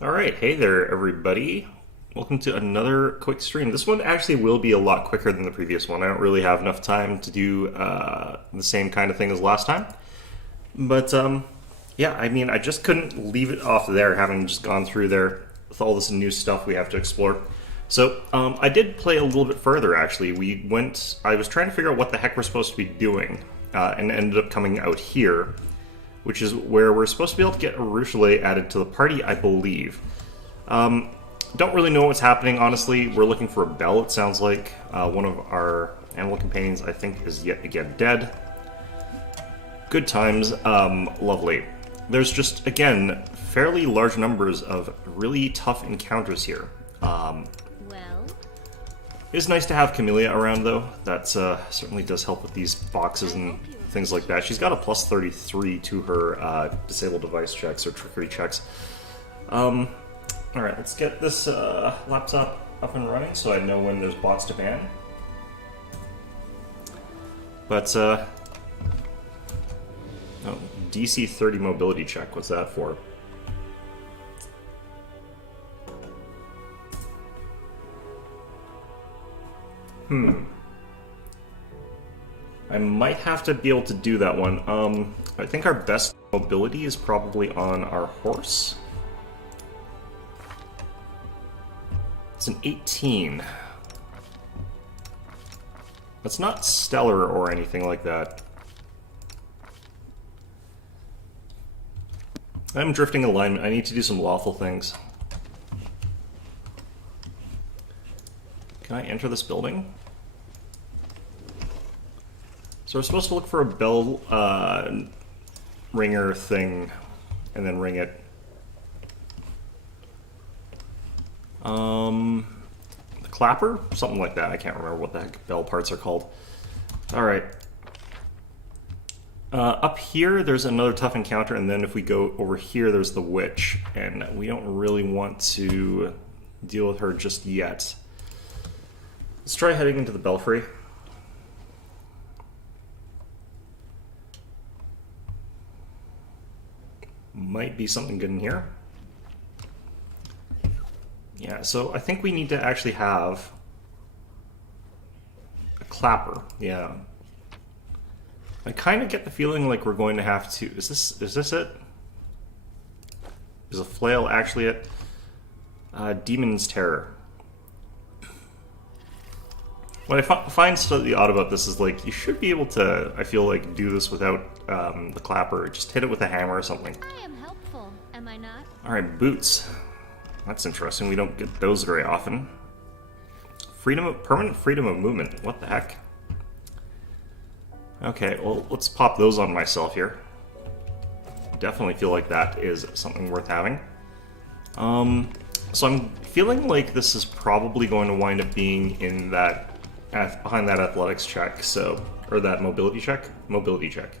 Alright, hey there everybody. Welcome to another quick stream. This one actually will be a lot quicker than the previous one. I don't really have enough time to do the same kind of thing as last time. But yeah, I mean, I just couldn't leave it off there, having just gone through there with all this new stuff we have to explore. So I did play a little bit further actually. I was trying to figure out what the heck we're supposed to be doing, and ended up coming out here, which is where we're supposed to be able to get a Ruchelet added to the party, I believe. Don't really know what's happening, honestly. We're looking for a bell, it sounds like. One of our animal companions, I think, is yet again dead. Good times. Lovely. There's just, again, fairly large numbers of really tough encounters here. Well, It's nice to have Camellia around, though. That certainly does help with these boxes and things like that. She's got a plus 33 to her disabled device checks or trickery checks. Alright, let's get this laptop up and running so I know when there's bots to ban. But, oh, DC 30 mobility check, what's that for? I might have to be able to do that one. I think our best mobility is probably on our horse. It's an 18. That's not stellar or anything like that. I'm drifting alignment. I need to do some lawful things. Can I enter this building? So we're supposed to look for a bell ringer thing and then ring it. The clapper? Something like that. I can't remember what the heck bell parts are called. Alright. Up here, there's another tough encounter, and then if we go over here, there's the witch. And we don't really want to deal with her just yet. Let's try heading into the belfry. Might be something good in here. Yeah, so I think we need to actually have a clapper. Yeah. I kind of get the feeling like we're going to have to... Is this it? Is a flail actually it? Demon's Terror. What I find slightly odd about this is, like, you should be able to, I feel like, do this without the clapper. Just hit it with a hammer or something. I am helpful, am I not? Alright, boots. That's interesting. We don't get those very often. Permanent freedom of movement. What the heck? Okay, well, let's pop those on myself here. Definitely feel like that is something worth having. So I'm feeling like this is probably going to wind up being in that, behind that athletics check, so, or that mobility check? Mobility check.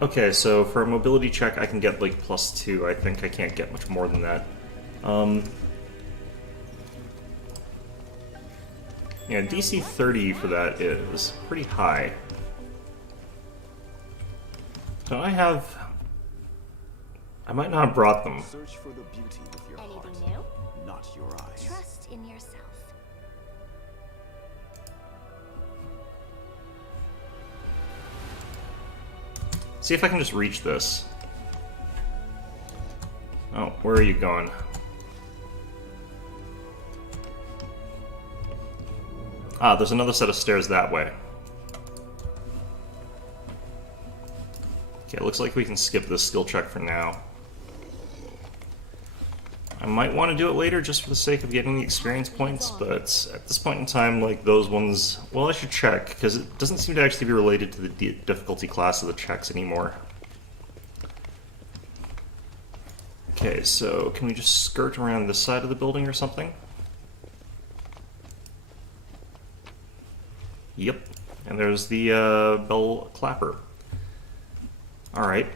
Okay, so for a mobility check, I can get like +2. I think I can't get much more than that. Yeah, DC 30 for that is pretty high. So I might not have brought them. Search for the beauty with your heart, Anything new? not your eyes. Trust in yourself. See if I can just reach this. Oh, where are you going? Ah, there's another set of stairs that way. Okay, it looks like we can skip this skill check for now. I might want to do it later just for the sake of getting the experience points, but at this point in time, like, those ones... Well, I should check, because it doesn't seem to actually be related to the difficulty class of the checks anymore. Okay, so can we just skirt around this side of the building or something? Yep, and there's the bell clapper. Alright.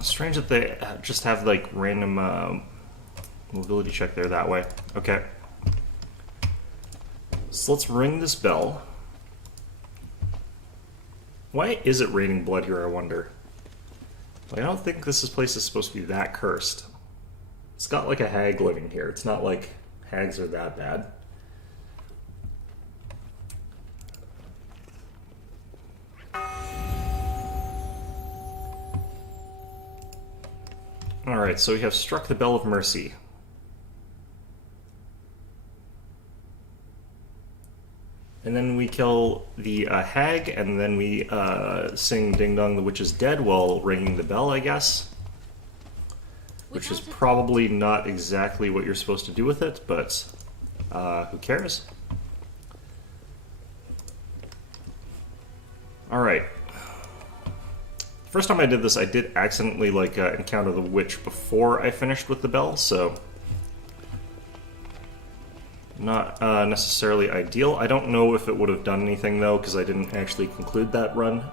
Strange that they just have, like, random mobility check there that way. Okay. So let's ring this bell. Why is it raining blood here, I wonder? I don't think this place is supposed to be that cursed. It's got like a hag living here. It's not like hags are that bad. Alright, so we have struck the Bell of Mercy. And then we kill the hag, and then we sing Ding Dong the Witch is Dead while ringing the bell, I guess. Which is probably not exactly what you're supposed to do with it, but who cares? Alright. First time I did this, I did accidentally encounter the witch before I finished with the bell, so not necessarily ideal. I don't know if it would have done anything though, because I didn't actually conclude that run.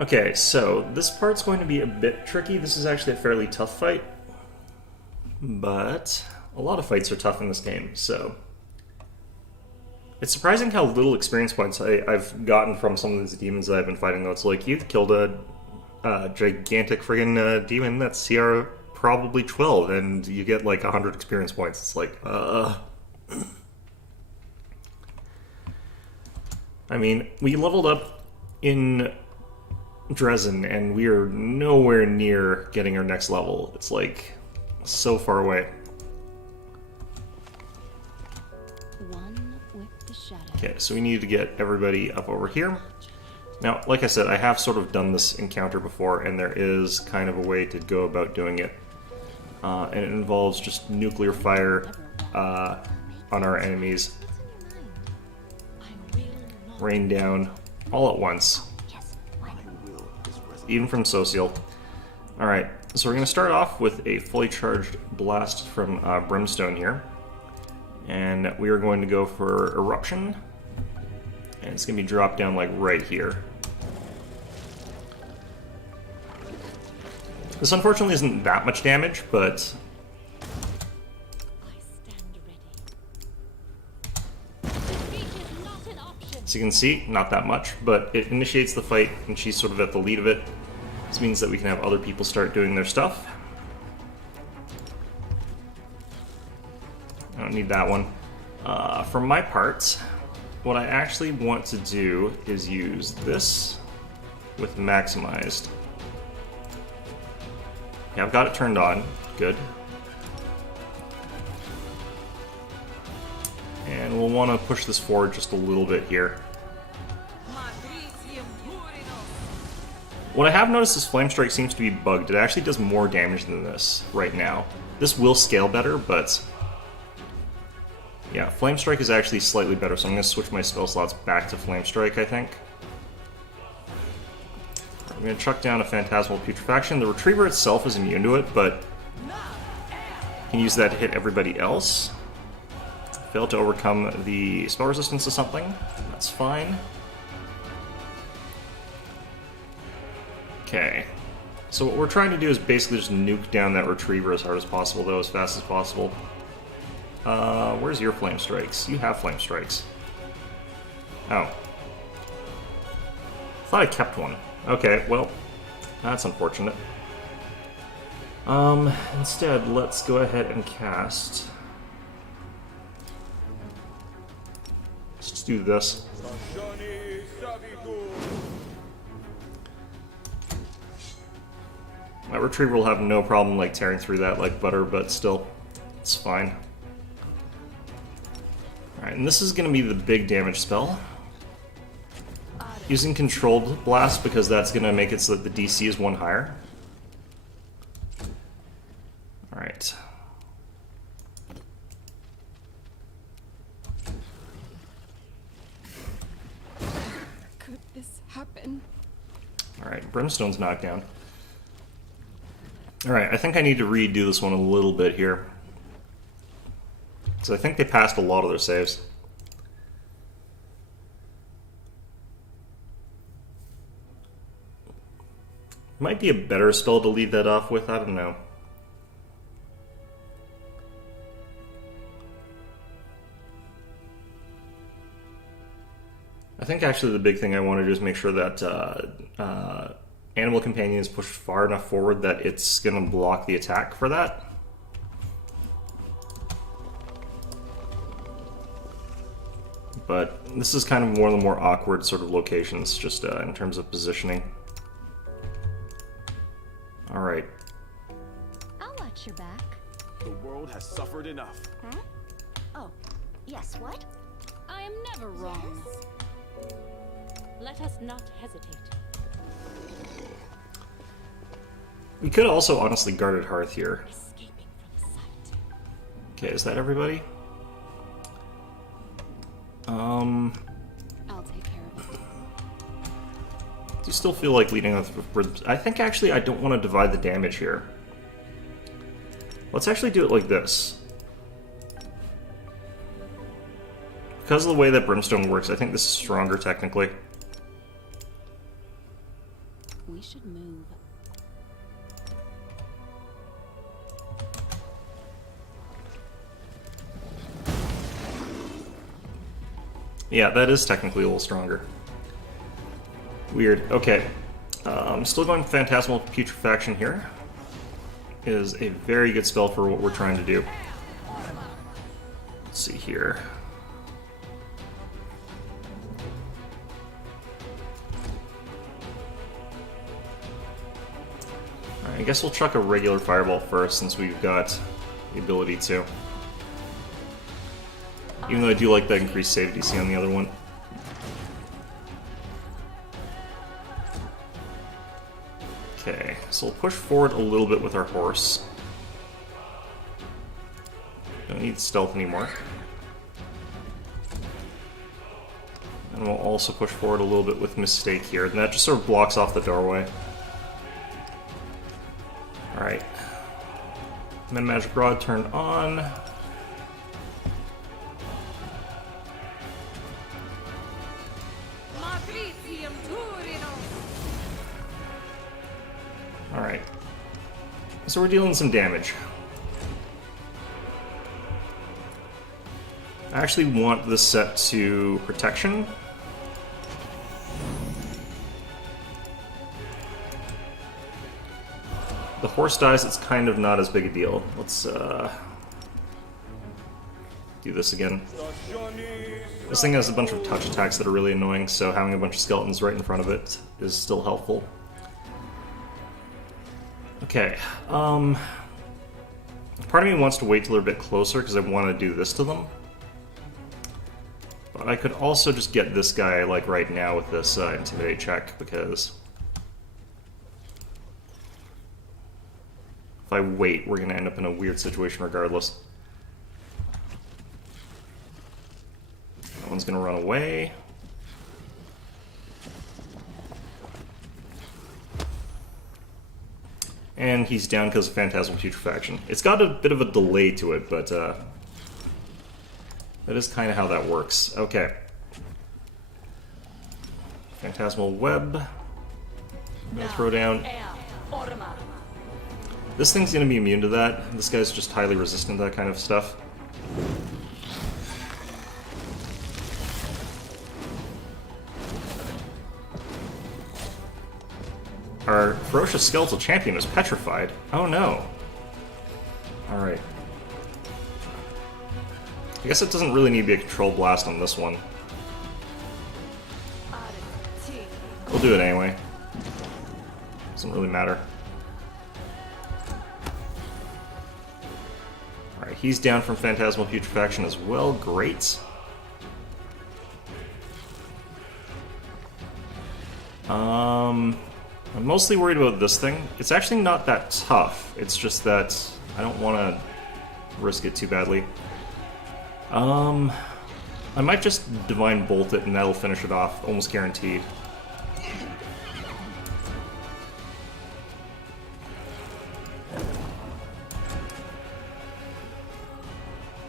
Okay, so this part's going to be a bit tricky. This is actually a fairly tough fight, but a lot of fights are tough in this game, so it's surprising how little experience points I've gotten from some of these demons that I've been fighting, though. It's like, you've killed a gigantic friggin' demon that's CR probably 12, and you get like 100 experience points. It's like, I mean, we leveled up in Dresden, and we are nowhere near getting our next level. It's like, so far away. Okay, so we need to get everybody up over here. Now, like I said, I have sort of done this encounter before, and there is kind of a way to go about doing it. And it involves just nuclear fire on our enemies. Rain down all at once. Even from Social. Alright, so we're going to start off with a fully charged blast from Brimstone here. And we are going to go for Eruption. And it's going to be dropped down like right here. This unfortunately isn't that much damage, but as you can see, not that much, but it initiates the fight and she's sort of at the lead of it. This means that we can have other people start doing their stuff. I don't need that one. For my part, what I actually want to do is use this with maximized. Yeah, I've got it turned on. Good. And we'll want to push this forward just a little bit here. What I have noticed is Flame Strike seems to be bugged. It actually does more damage than this right now. This will scale better, but yeah, Flame Strike is actually slightly better, so I'm going to switch my spell slots back to Flame Strike, I think. I'm going to chuck down a Phantasmal Putrefaction. The Retriever itself is immune to it, but I can use that to hit everybody else. Fail to overcome the spell resistance to something. That's fine. Okay. So what we're trying to do is basically just nuke down that Retriever as hard as possible, though, as fast as possible. Where's your Flame Strikes? You have Flame Strikes. Oh. I thought I kept one. Okay, well, that's unfortunate. Instead, let's go ahead and cast. Let's just do this. My Retriever will have no problem like tearing through that like butter, but still, it's fine. Alright, and this is going to be the big damage spell. Using Controlled Blast because that's going to make it so that the DC is 1 higher. Alright. Could this happen? Alright, Brimstone's knocked down. Alright, I think I need to redo this one a little bit here. Because I think they passed a lot of their saves. Might be a better spell to lead that off with, I don't know. I think actually the big thing I want to do is make sure that Animal Companion is pushed far enough forward that it's going to block the attack for that. But this is kind of one of the more awkward sort of locations, just in terms of positioning. Alright. I'll watch your back. The world has suffered enough. Huh? Oh, yes, what? I am never wrong. Let us not hesitate. We could also honestly guarded Hearth here. Escaping from sight. Okay, is that everybody? I'll take care of it. Do you still feel like leading with... I think actually I don't want to divide the damage here. Let's actually do it like this. Because of the way that Brimstone works, I think this is stronger technically. We should move. Yeah, that is technically a little stronger. Weird. Okay. I'm still going Phantasmal Putrefaction here. It is a very good spell for what we're trying to do. Let's see here. Alright, I guess we'll chuck a regular Fireball first since we've got the ability to. Even though I do like that increased save DC on the other one. Okay, so we'll push forward a little bit with our horse. Don't need stealth anymore. And we'll also push forward a little bit with Mistake here, and that just sort of blocks off the doorway. Alright. And then Magic Rod turned on. Alright. So we're dealing some damage. I actually want this set to Protection. The horse dies, it's kind of not as big a deal. Let's do this again. This thing has a bunch of touch attacks that are really annoying, so having a bunch of skeletons right in front of it is still helpful. Okay, part of me wants to wait till they're a bit closer because I want to do this to them. But I could also just get this guy, like, right now with this Intimidate check, because if I wait, we're going to end up in a weird situation regardless. That one's going to run away. And he's down because of Phantasmal Putrefaction. It's got a bit of a delay to it, but that is kind of how that works. Okay. Phantasmal Web. I'm going to throw down. This thing's going to be immune to that. This guy's just highly resistant to that kind of stuff. Our Ferocious Skeletal Champion is petrified. Oh no. Alright. I guess it doesn't really need to be a Control Blast on this one. We'll do it anyway. Doesn't really matter. Alright, he's down from Phantasmal Putrefaction as well. Great. I'm mostly worried about this thing. It's actually not that tough. It's just that I don't want to risk it too badly. I might just Divine Bolt it and that'll finish it off, almost guaranteed.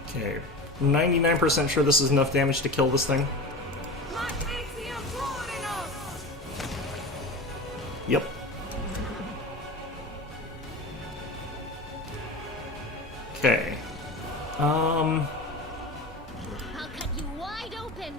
Okay, 99% sure this is enough damage to kill this thing. Yep. Okay. I'll cut you wide open.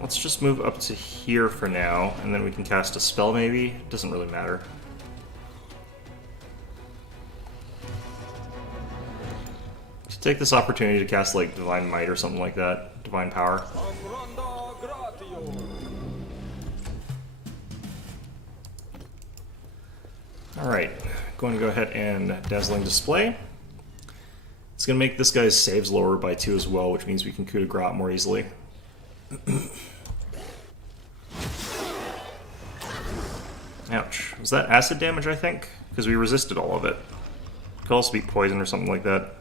Let's just move up to here for now, and then we can cast a spell maybe. Doesn't really matter. Should take this opportunity to cast like Divine Might or something like that. Divine Power. Alright, going to go ahead and Dazzling Display. It's going to make this guy's saves lower by 2 as well, which means we can coup de grace more easily. Ouch. Was that acid damage, I think? Because we resisted all of it. Could also be poison or something like that.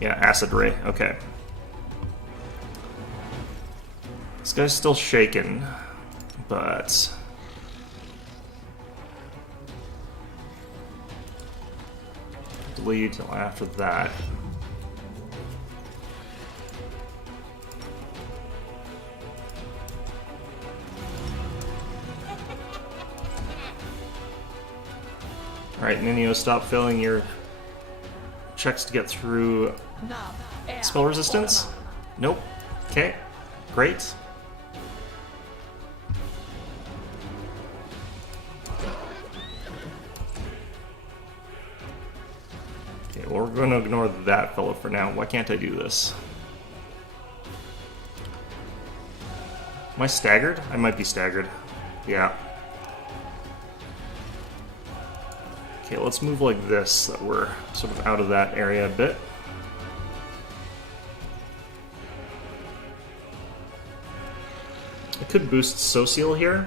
Yeah, acid ray. Okay. This guy's still shaken, but... delete till after that. Alright, Ninio, stop failing your checks to get through spell resistance. Nope. Okay, great. Okay, well, we're going to ignore that fellow for now. Why can't I do this? Am I staggered? I might be staggered. Yeah. Okay, let's move like this, so that we're sort of out of that area a bit. I could boost Social here.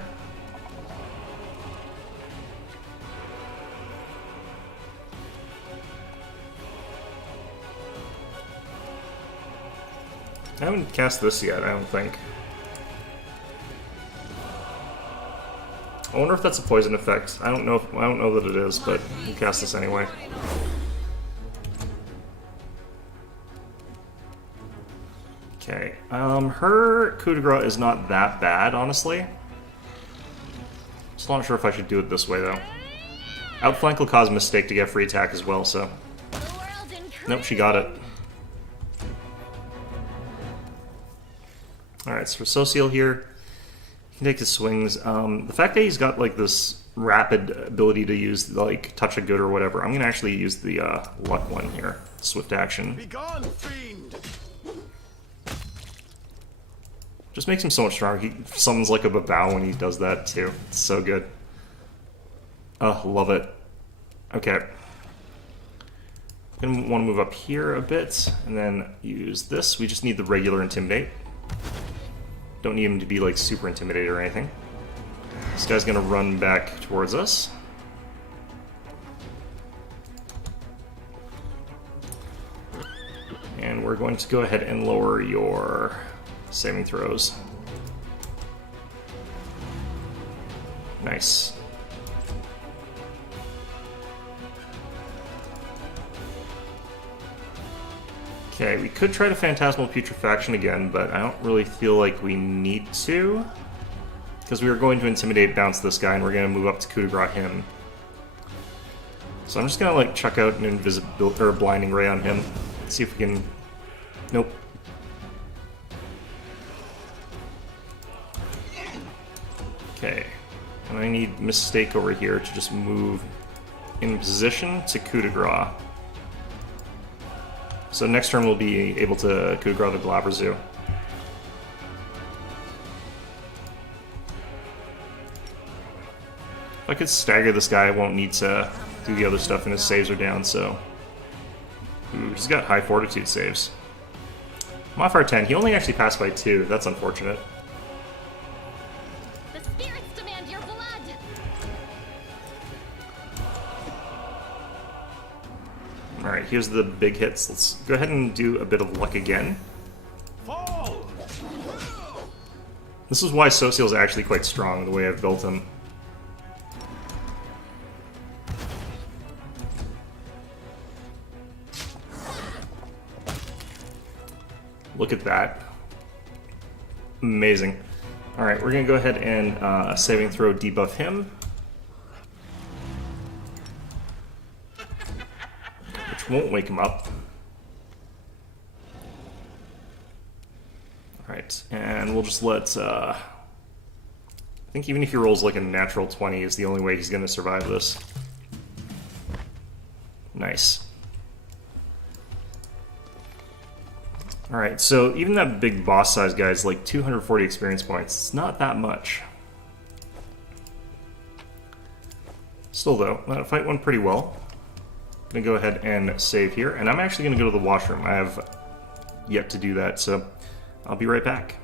I haven't cast this yet, I don't think. I wonder if that's a poison effect. I don't know that it is, but we'll cast this anyway. Okay. Her coup de grace is not that bad, honestly. Just not sure if I should do it this way though. Outflank will cause a mistake to get free attack as well, so. Nope, she got it. Alright, so for Social here, he can take his swings. The fact that he's got like this rapid ability to use like Touch of Good or whatever, I'm gonna actually use the luck one here. Swift action. Begone, fiend! Just makes him so much stronger. He summons like a Babao when he does that too. It's so good. Love it. Okay. Gonna want to move up here a bit and then use this. We just need the regular Intimidate. Don't need him to be like super intimidated or anything. This guy's gonna run back towards us. And we're going to go ahead and lower your saving throws. Nice. Okay, we could try to Phantasmal Putrefaction again, but I don't really feel like we need to. Because we were going to Intimidate, bounce this guy, and we're going to move up to coup de grace him. So I'm just going to like chuck out an invisibility or a Blinding Ray on him. See if we can... Nope. Okay. And I need Mistake over here to just move in position to coup de grace. So next turn we'll be able to coup de grace the Glabrezu. If I could stagger this guy, I won't need to do the other stuff, and his saves are down, so... Ooh, he's got high fortitude saves. Modifier 10, he only actually passed by 2, that's unfortunate. The spirits demand your blood. Alright, here's the big hits. Let's go ahead and do a bit of luck again. Fall! This is why Social's actually quite strong, the way I've built him. Look at that. Amazing. Alright, we're going to go ahead and saving throw debuff him. Won't wake him up. Alright, and we'll just let, I think even if he rolls like a natural 20 is the only way he's going to survive this. Nice. Alright, so even that big boss size guy is like 240 experience points. It's not that much. Still though, that fight went pretty well. I'm going to go ahead and save here, and I'm actually going to go to the washroom. I have yet to do that, so I'll be right back.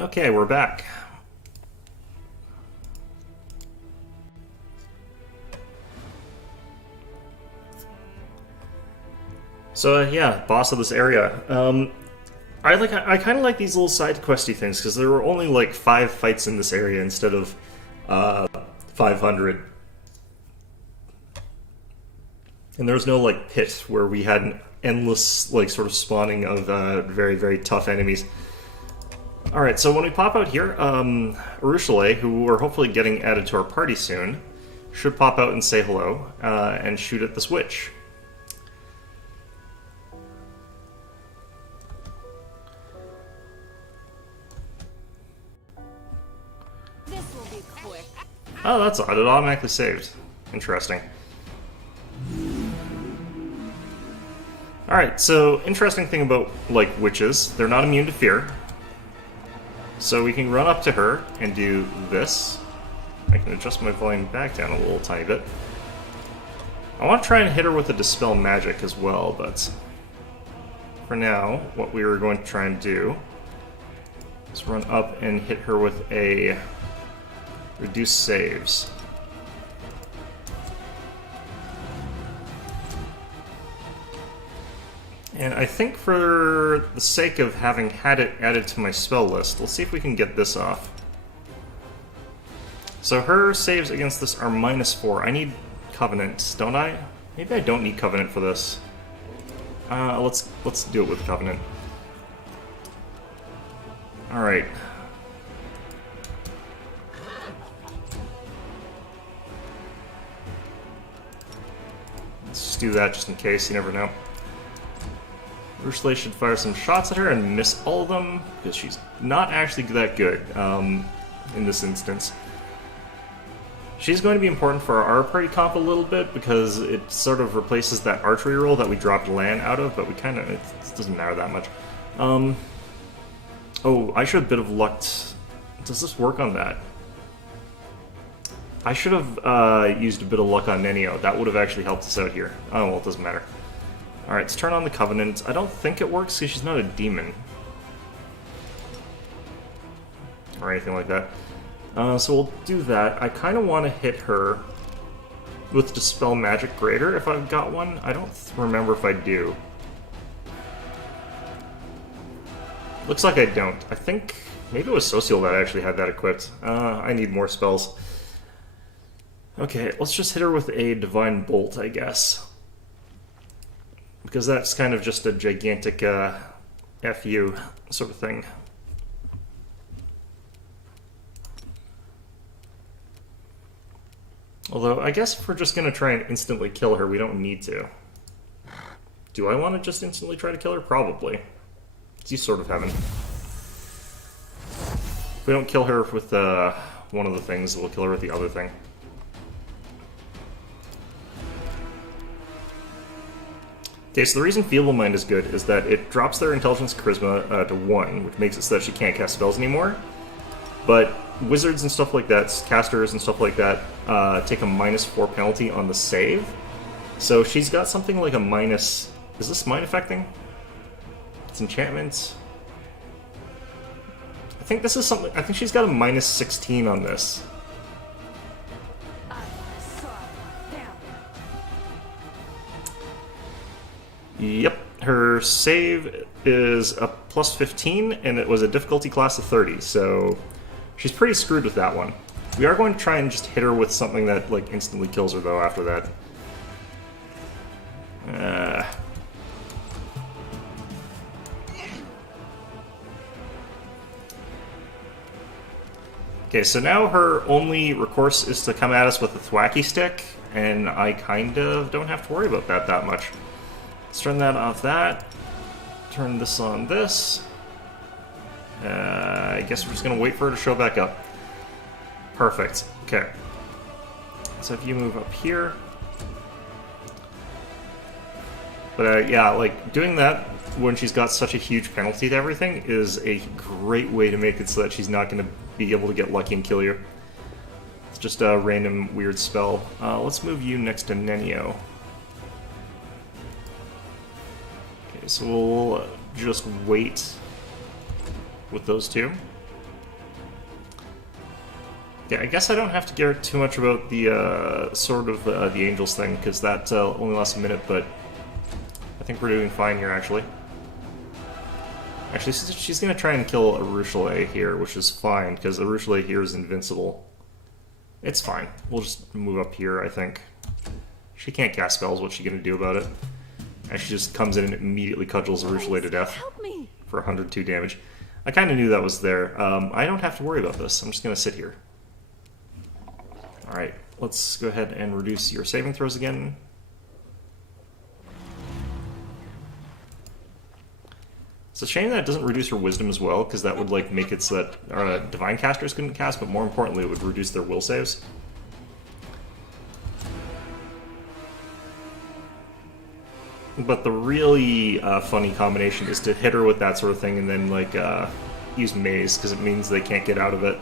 Okay, we're back. So yeah, boss of this area. I kind of like these little side questy things because there were only like 5 fights in this area instead of 500, and there was no like pit where we had an endless like sort of spawning of very very tough enemies. All right, so when we pop out here, Urushale, who we're hopefully getting added to our party soon, should pop out and say hello and shoot at this witch. This will be quick. Oh, that's odd. It automatically saved. Interesting. Alright, so interesting thing about, like, witches, they're not immune to fear. So we can run up to her and do this. I can adjust my volume back down a little tiny bit. I want to try and hit her with a Dispel Magic as well, but for now, what we were going to try and do is run up and hit her with a Reduce Saves. And I think for the sake of having had it added to my spell list, let's see if we can get this off. So her saves against this are -4. I need Covenant, don't I? Maybe I don't need Covenant for this. Let's do it with Covenant. Alright. Let's just do that just in case, you never know. Urushale should fire some shots at her and miss all of them, because she's not actually that good in this instance. She's going to be important for our party comp a little bit, because it sort of replaces that archery roll that we dropped Lan out of, but we kind of, it doesn't matter that much. Oh, I should have a bit of luck. Does this work on that? I should have used a bit of luck on Nenio. That would have actually helped us out here. Oh, well, it doesn't matter. Alright, let's turn on the Covenant. I don't think it works because she's not a demon. Or anything like that. So we'll do that. I kind of want to hit her with Dispel Magic Greater if I've got one. I don't remember if I do. Looks like I don't. I think maybe it was Social that actually had that equipped. I need more spells. Okay, let's just hit her with a Divine Bolt, I guess. Because that's kind of just a gigantic FU sort of thing. Although, I guess if we're just going to try and instantly kill her, we don't need to. Do I want to just instantly try to kill her? Probably. You sort of haven't. If we don't kill her with one of the things, we'll kill her with the other thing. Okay, so the reason Feeble Mind is good is that it drops their Intelligence Charisma to 1, which makes it so that she can't cast spells anymore. But wizards and stuff like that, casters and stuff like that, take a -4 penalty on the save. So she's got something like a minus... Is this mind affecting? It's enchantments. I think this is something... I think she's got a -16 on this. Yep, her save is a +15, and it was a difficulty class of 30, so she's pretty screwed with that one. We are going to try and just hit her with something that like instantly kills her, though, after that. Okay, so now her only recourse is to come at us with a thwacky stick, and I kind of don't have to worry about that much. Let's turn that off that. Turn this on this. I guess we're just going to wait for her to show back up. Perfect. Okay. So if you move up here. But yeah, like, doing that when she's got such a huge penalty to everything is a great way to make it so that she's not going to be able to get lucky and kill you. It's just a random weird spell. Let's move you next to Nenio. Okay, so we'll just wait with those two. Yeah, I guess I don't have to care too much about the Sword of the Angels thing, because that only lasts a minute, but I think we're doing fine here, actually. Actually, she's going to try and kill Arushale here, which is fine, because Arushale here is invincible. It's fine. We'll just move up here, I think. She can't cast spells, what's she going to do about it? And she just comes in and immediately cudgels Arushale to death Help me. for 102 damage. I kind of knew that was there. I don't have to worry about this. I'm just going to sit here. Alright, let's go ahead and reduce your saving throws again. It's a shame that it doesn't reduce her wisdom as well, because that would like make it so that divine casters couldn't cast, but more importantly, it would reduce their will saves. But the really funny combination is to hit her with that sort of thing and then like use maze, because it means they can't get out of it.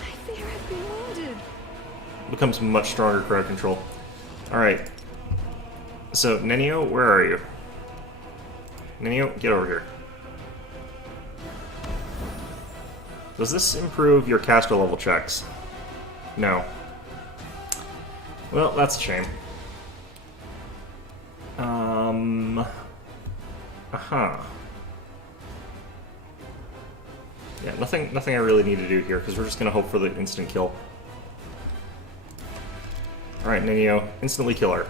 I fear I've been wounded. Becomes much stronger crowd control. Alright. So, Nenio, where are you? Nenio, get over here. Does this improve your caster level checks? No. Well, that's a shame. Yeah, nothing I really need to do here, because we're just going to hope for the instant kill. Alright, Nenio, instantly kill her.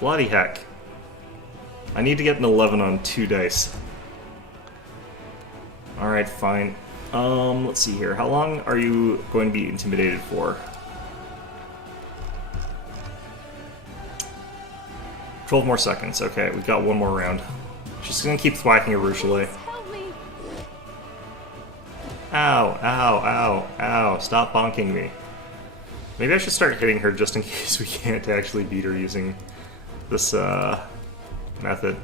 Bloody heck. I need to get an 11 on 2 dice. Alright, fine. Let's see here. How long are you going to be intimidated for? 12 more seconds. Okay, we've got one more round. She's gonna keep thwacking Arushale. Help me. Ow, ow, ow, ow. Stop bonking me. Maybe I should start hitting her just in case we can't actually beat her using this method.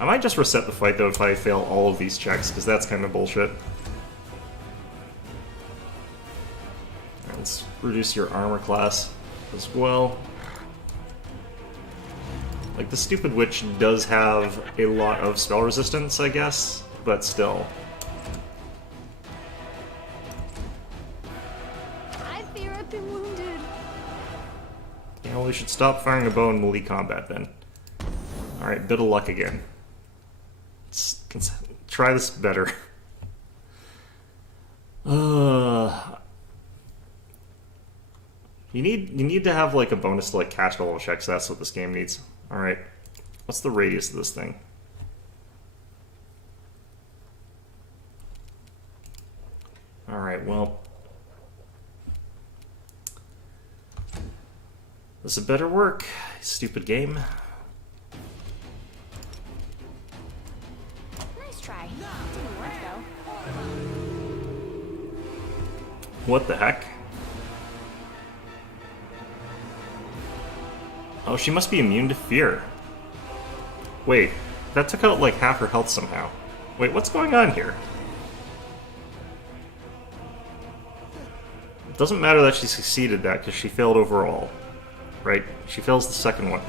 I might just reset the fight though if I fail all of these checks, because that's kind of bullshit. Alright, let's reduce your armor class as well. Like, the stupid witch does have a lot of spell resistance, I guess, but still. I fear I've been wounded. You know, we should stop firing a bow in melee combat then. Alright, bit of luck again. Let's try this better. You need to have like a bonus to like caster level checks. That's what this game needs. Alright. What's the radius of this thing? Alright, well. This had better work, stupid game. Nice try. Didn't work though. What the heck? Oh, she must be immune to fear. Wait, that took out like half her health somehow. Wait, what's going on here? It doesn't matter that she succeeded that because she failed overall. Right? She fails the second one.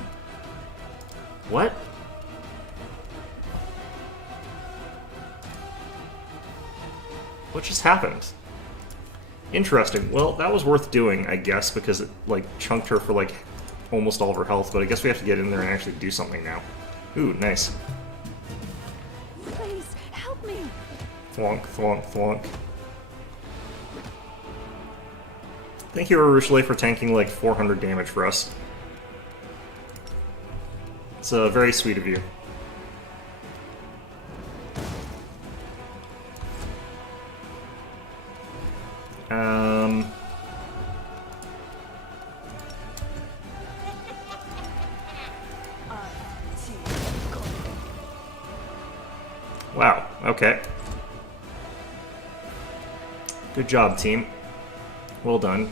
What? What just happened? Interesting. Well, that was worth doing, I guess, because it like chunked her for like almost all of her health, but I guess we have to get in there and actually do something now. Ooh, nice. Please, help me. Thwonk, thwonk, thwonk. Thank you, Arushale, for tanking like 400 damage for us. It's very sweet of you. Wow, okay. Good job, team. Well done.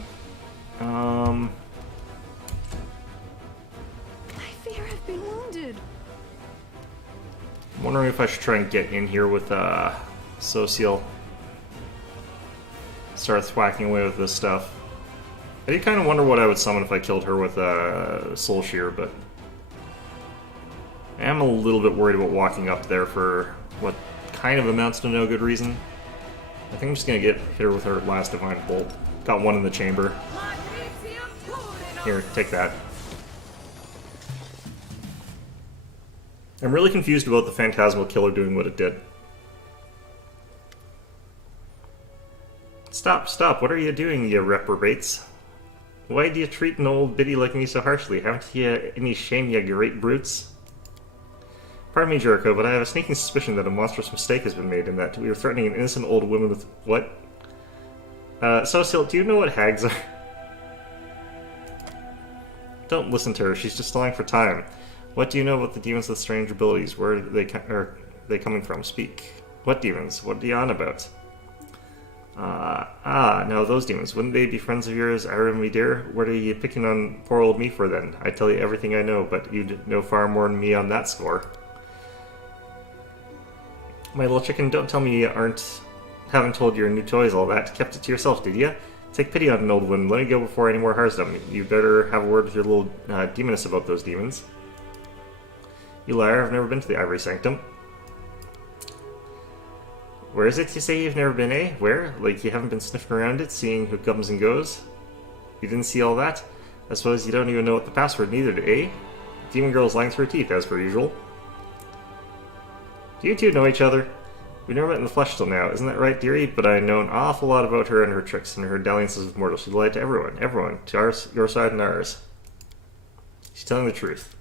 I fear I've been wounded. I'm wondering if I should try and get in here with Social. Start thwacking away with this stuff. I did kind of wonder what I would summon if I killed her with Soul Shear, but I am a little bit worried about walking up there for what kind of amounts to no good reason. I think I'm just going to get hit her with her last Divine Bolt. Got one in the chamber. Here, take that. I'm really confused about the Phantasmal Killer doing what it did. Stop, stop, what are you doing, you reprobates? Why do you treat an old biddy like me so harshly? Haven't you any shame, you great brutes? Pardon me, Jericho, but I have a sneaking suspicion that a monstrous mistake has been made in that we are threatening an innocent old woman with... What? Sosil, do you know what hags are? Don't listen to her, she's just stalling for time. What do you know about the demons with strange abilities? Where are they coming from? Speak. What demons? What are you on about? No, those demons. Wouldn't they be friends of yours, Ira, me dear? What are you picking on poor old me for, then? I tell you everything I know, but you'd know far more than me on that score. My little chicken, don't tell me you haven't told your new toys all that. Kept it to yourself, did ya? Take pity on an old one. Let me go before any more harms them. You better have a word with your little demoness about those demons. You liar, I've never been to the Ivory Sanctum. Where is it you say you've never been, eh? Where? Like you haven't been sniffing around it, seeing who comes and goes? You didn't see all that? I suppose you don't even know what the password neither, eh? Demon girl's lying through her teeth, as per usual. Do you two know each other? We've never met in the flesh till now, isn't that right, dearie? But I know an awful lot about her and her tricks and her dalliances with mortals. She lied to everyone. To your side and ours. She's telling the truth.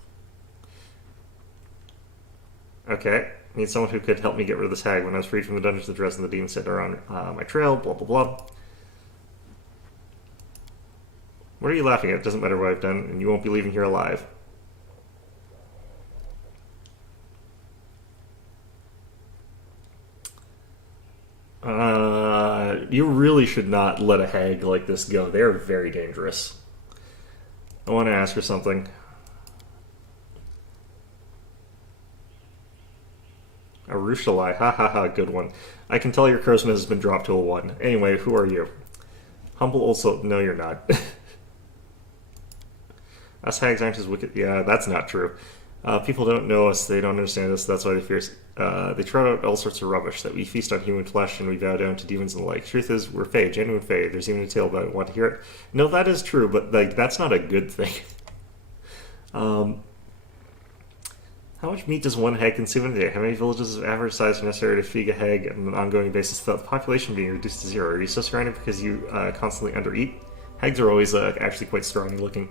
Okay. Need someone who could help me get rid of this hag. When I was freed from the dungeons, the dress and the demon set her on my trail, blah blah blah. What are you laughing at? It doesn't matter what I've done, and you won't be leaving here alive. You really should not let a hag like this go. They are very dangerous. I want to ask her something. Arushalai, ha ha ha, good one. I can tell your charisma has been dropped to a 1. Anyway, who are you? Humble also, no you're not. Us hags aren't as wicked, yeah, that's not true. People don't know us, they don't understand us, that's why they fear us. They trot out all sorts of rubbish, that we feast on human flesh and we bow down to demons and the like. Truth is, we're Fae, genuine Fae. There's even a tale about it. Want to hear it? No, that is true, but like that's not a good thing. How much meat does one hag consume in a day? How many villages of average size are necessary to feed a hag on an ongoing basis without the population being reduced to 0? Are you so surrounded because you constantly undereat? Hags are always actually quite scrawny looking.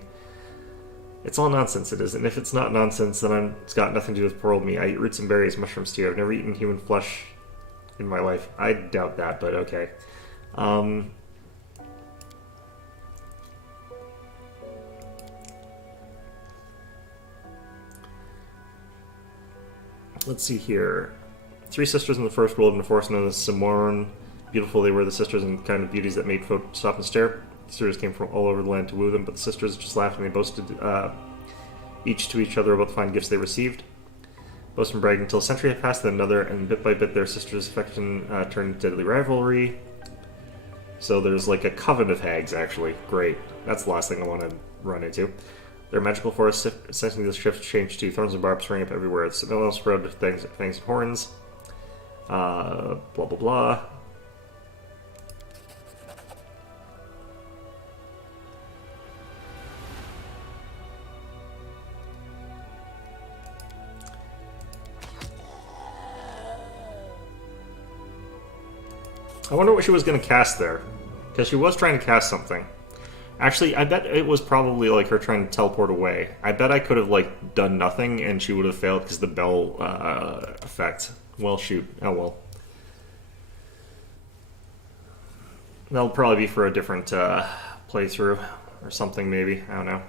It's all nonsense, it is, and if it's not nonsense, then it's got nothing to do with poor old me. I eat roots and berries, mushrooms too. I've never eaten human flesh in my life. I doubt that, but okay. Let's see here. 3 sisters in the first world in a forest known as moron. Beautiful they were, the sisters, and kind of beauties that made folk stop and stare. The sisters came from all over the land to woo them, but the sisters just laughed and they boasted each to each other about the fine gifts they received. Boast and brag until a century had passed, then another, and bit by bit their sisters' affection turned into deadly rivalry. So there's like a coven of hags, actually. Great. That's the last thing I want to run into. Their magical forests, sensing this shift, changed to thorns and barbs sprang up everywhere. The sentinels spread with fangs and horns. Blah blah blah. I wonder what she was going to cast there. Because she was trying to cast something. Actually, I bet it was probably like her trying to teleport away. I bet I could have like done nothing and she would have failed because the bell effect. Well, shoot. Oh well. That'll probably be for a different playthrough or something maybe. I don't know.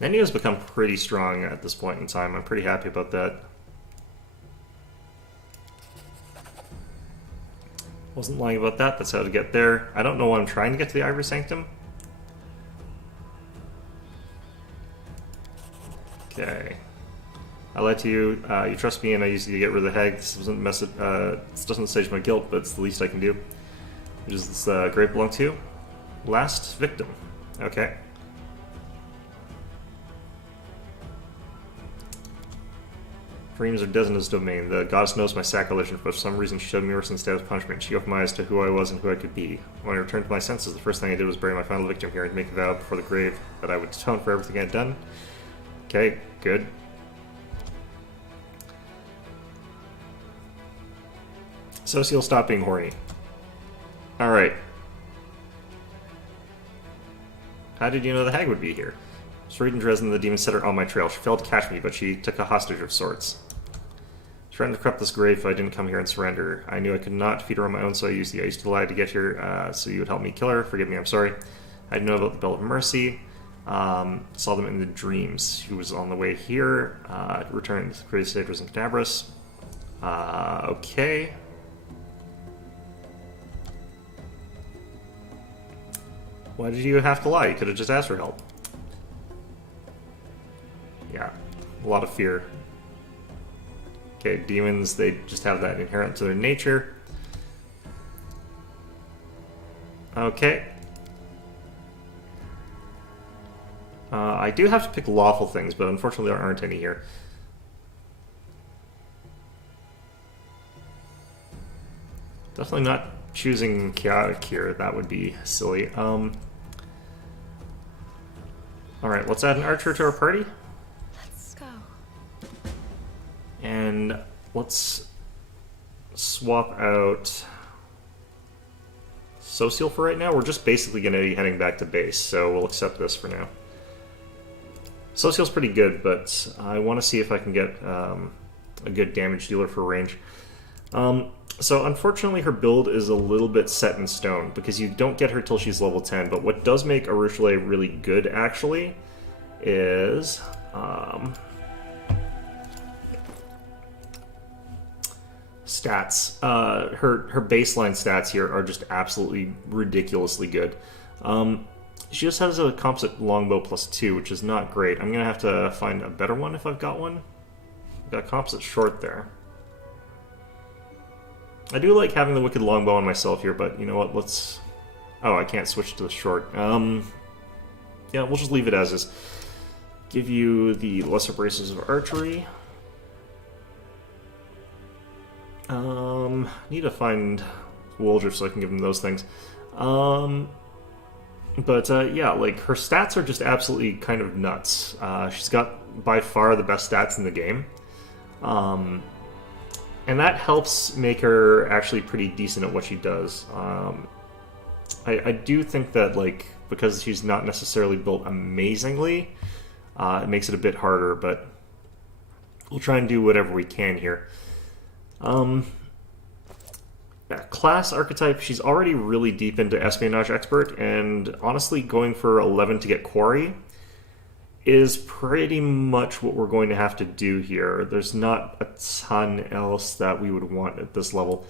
Nenu has become pretty strong at this point in time. I'm pretty happy about that. Wasn't lying about that. That's how to get there. I don't know why I'm trying to get to the Ivory Sanctum. Okay. I lied to you. You trust me, and I used you to get rid of the hag. This doesn't assuage my guilt, but it's the least I can do. Who does this grave belong to? Last victim. Okay. Dreams are Desna's domain. The goddess knows my sacrilege, and for some reason she showed me mercy instead of punishment. She opened my eyes to who I was and who I could be. When I returned to my senses, the first thing I did was bury my final victim here and make a vow before the grave that I would atone for everything I had done. Okay, good. Socio, stop being horny. Alright. How did you know the hag would be here? I was reading Dresden, the demon set her on my trail. She failed to catch me, but she took a hostage of sorts. She threatened to corrupt this grave if I didn't come here and surrender. I knew I could not defeat her on my own, so I used to lie to get here, so you would help me kill her. Forgive me, I'm sorry. I didn't know about the Bell of Mercy. Saw them in the dreams. She was on the way here. Returned to the Crusaders and Cadabras. Okay. Why did you have to lie? You could have just asked for help. Yeah, a lot of fear. Okay, demons, they just have that inherent to their nature. Okay. I do have to pick lawful things, but unfortunately there aren't any here. Definitely not choosing chaotic here. That would be silly. Alright, let's add an archer to our party. Let's go. And let's swap out Social for right now. We're just basically going to be heading back to base, so we'll accept this for now. Social's pretty good, but I want to see if I can get a good damage dealer for range. So unfortunately her build is a little bit set in stone, because you don't get her till she's level 10, but what does make Arushale really good, actually, is... stats. Her baseline stats here are just absolutely ridiculously good. She just has a composite longbow +2, which is not great. I'm going to have to find a better one if I've got one. I've got composite short there. I do like having the Wicked Longbow on myself here, but you know what, let's... Oh, I can't switch to the short. Yeah, we'll just leave it as is. Give you the Lesser Braces of Archery. Need to find Woldriff so I can give them those things. Yeah, like, her stats are just absolutely kind of nuts. She's got, by far, the best stats in the game. And that helps make her actually pretty decent at what she does. I do think that, like, because she's not necessarily built amazingly, it makes it a bit harder, but we'll try and do whatever we can here. Class archetype, she's already really deep into Espionage Expert, and honestly, going for 11 to get Quarry is pretty much what we're going to have to do here. There's not a ton else that we would want at this level.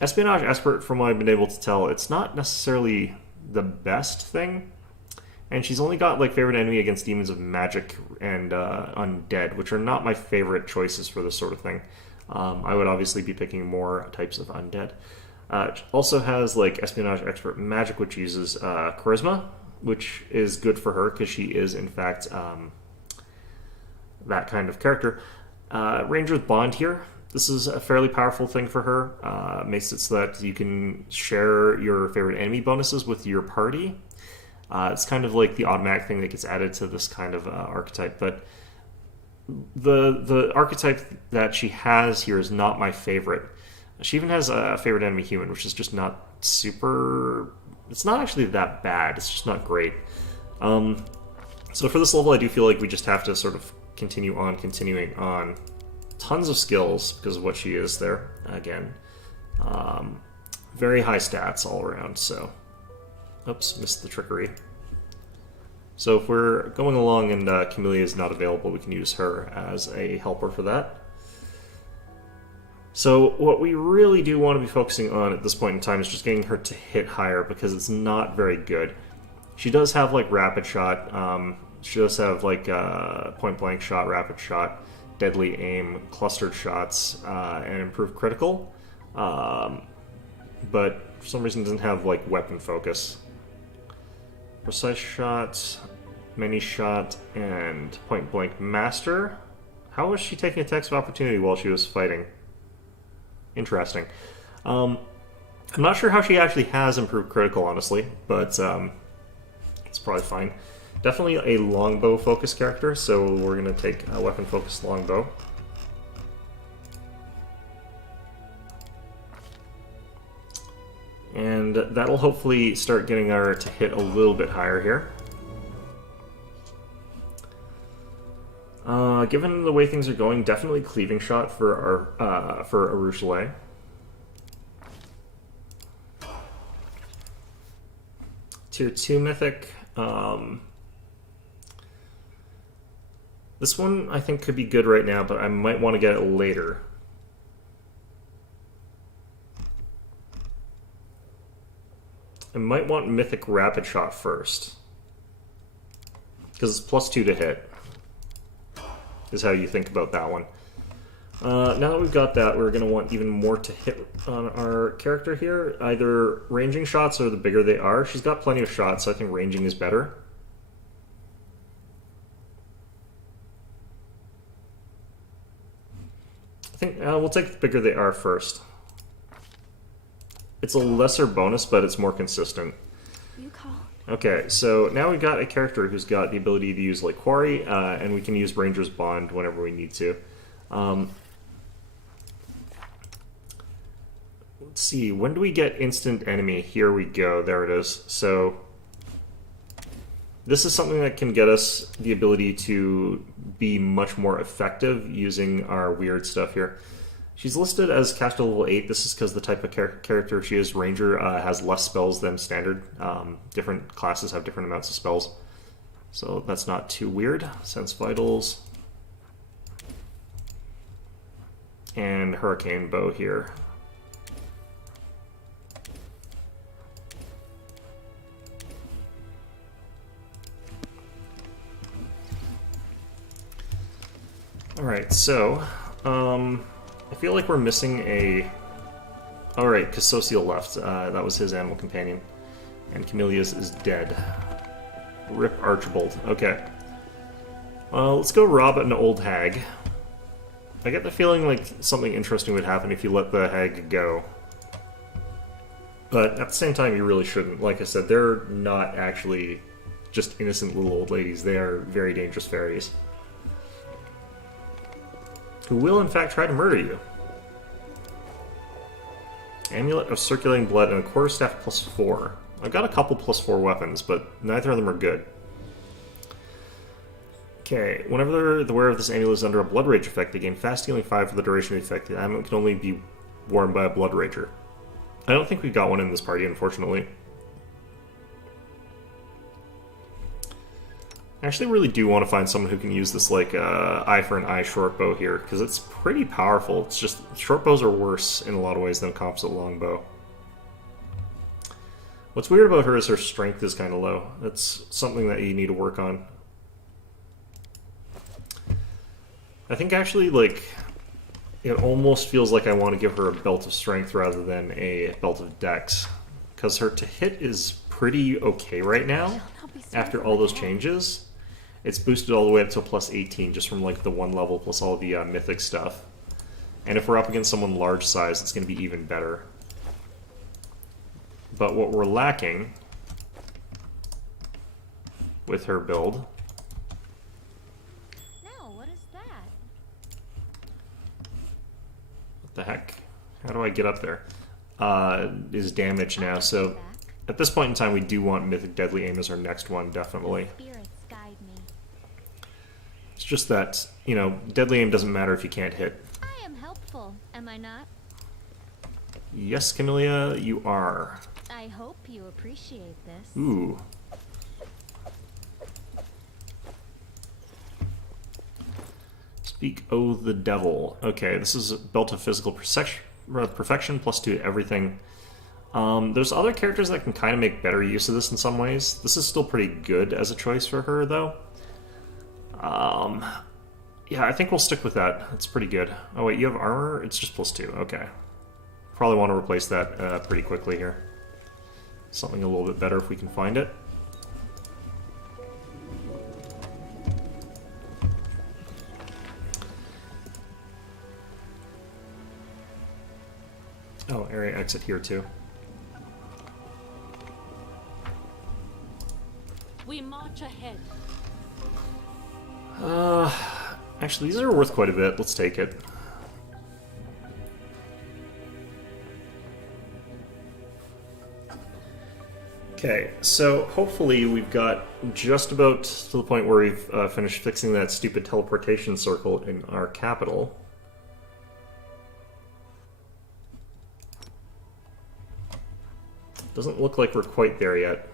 Espionage Expert, from what I've been able to tell, it's not necessarily the best thing. And she's only got, like, favorite enemy against demons of magic and undead, which are not my favorite choices for this sort of thing. I would obviously be picking more types of undead. Also has, like, Espionage Expert Magic, which uses Charisma, which is good for her because she is, in fact, that kind of character. Ranger's Bond here. This is a fairly powerful thing for her. Makes it so that you can share your favorite enemy bonuses with your party. It's kind of like the automatic thing that gets added to this kind of archetype, but the archetype that she has here is not my favorite. She even has a favorite enemy human, which is just not super... It's not actually that bad, it's just not great. So for this level, I do feel like we just have to sort of continuing on. Tons of skills because of what she is there, again. Very high stats all around, so... Oops, missed the trickery. So if we're going along and Camellia is not available, we can use her as a helper for that. So what we really do want to be focusing on at this point in time is just getting her to hit higher, because it's not very good. She does have, like, Rapid Shot, She does have like point blank shot, rapid shot, deadly aim, clustered shots, and improved critical. But for some reason doesn't have like weapon focus. Precise shot, many shot, and point blank master. How was she taking attacks of opportunity while she was fighting? Interesting. I'm not sure how she actually has improved critical, honestly, but it's probably fine. Definitely a longbow focus character, so we're going to take a weapon focused longbow. And that'll hopefully start getting her to hit a little bit higher here. Given the way things are going, definitely cleaving shot for our for Arushale. Tier 2 mythic. This one I think could be good right now, but I might want to get it later. I might want mythic rapid shot first, because it's +2 to hit. Is how you think about that one. Now that we've got that, we're going to want even more to hit on our character here. Either ranging shots or the bigger they are. She's got plenty of shots, so I think ranging is better. I think we'll take the bigger they are first. It's a lesser bonus, but it's more consistent. You call. Okay, so now we've got a character who's got the ability to use like Quarry, and we can use Ranger's Bond whenever we need to. Let's see, when do we get instant enemy? Here we go, there it is. So this is something that can get us the ability to be much more effective using our weird stuff here. She's listed as caster level 8. This is because the type of character she is, Ranger, has less spells than standard. Different classes have different amounts of spells. So that's not too weird. Sense Vitals. And Hurricane Bow here. Alright, so I feel like we're missing a... Alright, Casocial left. That was his animal companion. And Camelia's is dead. Rip Archibald. Okay. Let's go rob an old hag. I get the feeling like something interesting would happen if you let the hag go. But at the same time, you really shouldn't. Like I said, they're not actually just innocent little old ladies. They are very dangerous fairies, who will in fact try to murder you. Amulet of Circulating Blood and a Quarterstaff +4. I've got a couple +4 weapons, but neither of them are good. Okay, whenever the wearer of this amulet is under a Blood Rage effect, they gain fast healing 5 for the duration of the effect. The amulet can only be worn by a Blood Rager. I don't think we've got one in this party, unfortunately. I actually really do want to find someone who can use this, like, eye for an eye short bow here, because it's pretty powerful. It's just, short bows are worse in a lot of ways than a composite longbow. What's weird about her is her strength is kind of low. That's something that you need to work on. I think actually, like, it almost feels like I want to give her a belt of strength rather than a belt of dex, because her to hit is pretty okay right now after all those changes. It's boosted all the way up to +18 just from like the one level plus all the mythic stuff. And if we're up against someone large size, it's going to be even better. But what we're lacking with her build... No, what is that? What the heck? How do I get up there? Is damage now, so at this point in time we do want Mythic Deadly Aim as our next one, definitely. Spirits guide me. It's just that, you know, Deadly Aim doesn't matter if you can't hit. I am helpful, am I not? Yes, Camellia, you are. I hope you appreciate this. Ooh. Speak, oh the devil. Okay, this is a belt of physical perfection, +2 to everything. There's other characters that can kind of make better use of this in some ways. This is still pretty good as a choice for her, though. Yeah, I think we'll stick with that. That's pretty good. Oh wait, you have armor? It's just +2. Okay. Probably want to replace that pretty quickly here. Something a little bit better if we can find it. Oh, area exit here too. We march ahead. Actually, these are worth quite a bit. Let's take it. Okay, so hopefully we've got just about to the point where we've finished fixing that stupid teleportation circle in our capital. Doesn't look like we're quite there yet.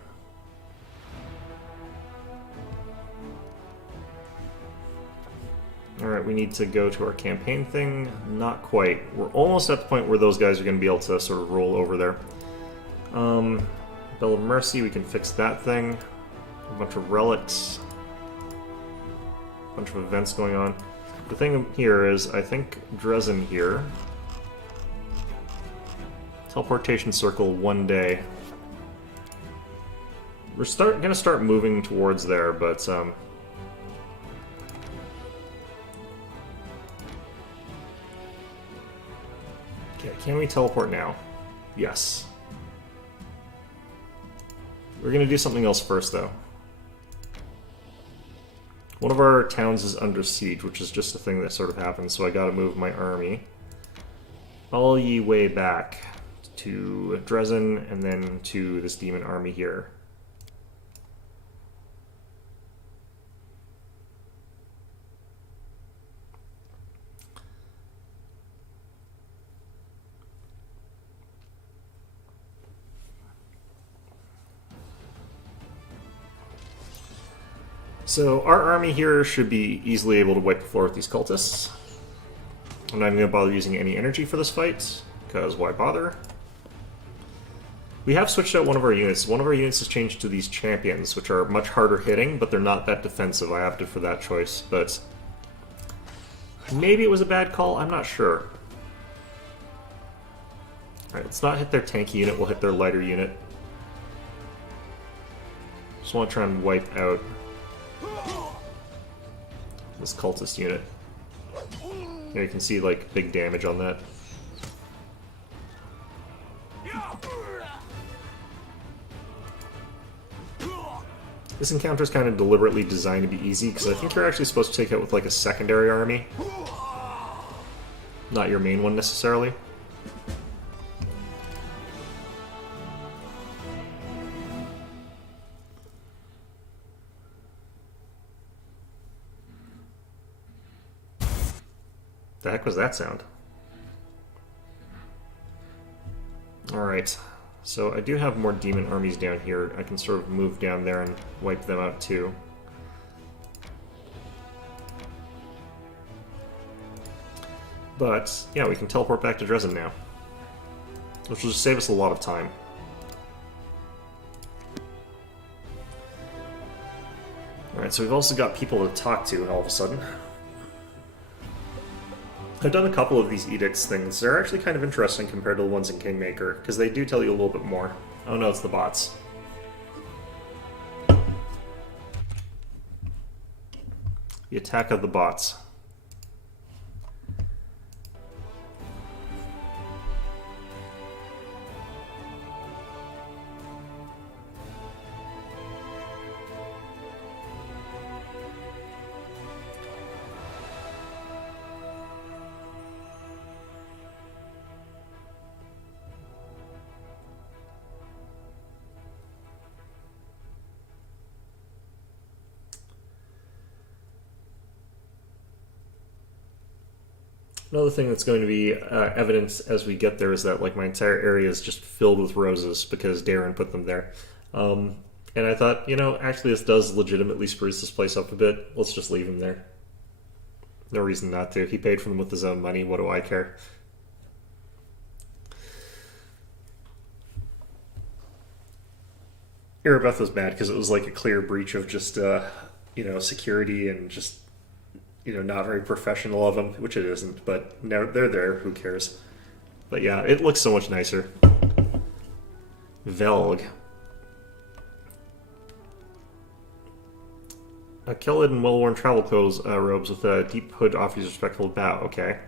Alright, we need to go to our campaign thing. Not quite. We're almost at the point where those guys are going to be able to sort of roll over there. Bell of Mercy, we can fix that thing. A bunch of relics. A bunch of events going on. The thing here is, I think Dresden here. Teleportation circle 1 day. We're gonna start moving towards there, but okay, can we teleport now? Yes. We're gonna do something else first, though. One of our towns is under siege, which is just a thing that sort of happens, so I gotta move my army all ye way back to Dresden and then to this demon army here. So our army here should be easily able to wipe the floor with these cultists. I'm not even going to bother using any energy for this fight, because why bother? We have switched out one of our units. One of our units has changed to these champions, which are much harder hitting, but they're not that defensive. I opted for that choice, but maybe it was a bad call, I'm not sure. Alright, let's not hit their tanky unit, we'll hit their lighter unit. Just want to try and wipe out this cultist unit. Here you can see like big damage on that. This encounter is kind of deliberately designed to be easy because I think you're actually supposed to take it with like a secondary army, not your main one necessarily. The heck was that sound? Alright, so I do have more demon armies down here. I can sort of move down there and wipe them out too. But, yeah, we can teleport back to Dresden now, which will just save us a lot of time. Alright, so we've also got people to talk to all of a sudden. I've done a couple of these edicts things. They're actually kind of interesting compared to the ones in Kingmaker, because they do tell you a little bit more. Oh no, it's the bots. The attack of the bots. Another thing that's going to be evident as we get there is that like my entire area is just filled with roses because Darren put them there. And I thought, you know, actually this does legitimately spruce this place up a bit. Let's just leave him there. No reason not to. He paid for them with his own money. What do I care? Erebeth was bad because it was like a clear breach of just security and just, not very professional of them, which it isn't, but no, they're there, who cares? But yeah, it looks so much nicer. Velg. A Kellid in well-worn travel clothes robes with a deep hood offers a respectful bow. Okay.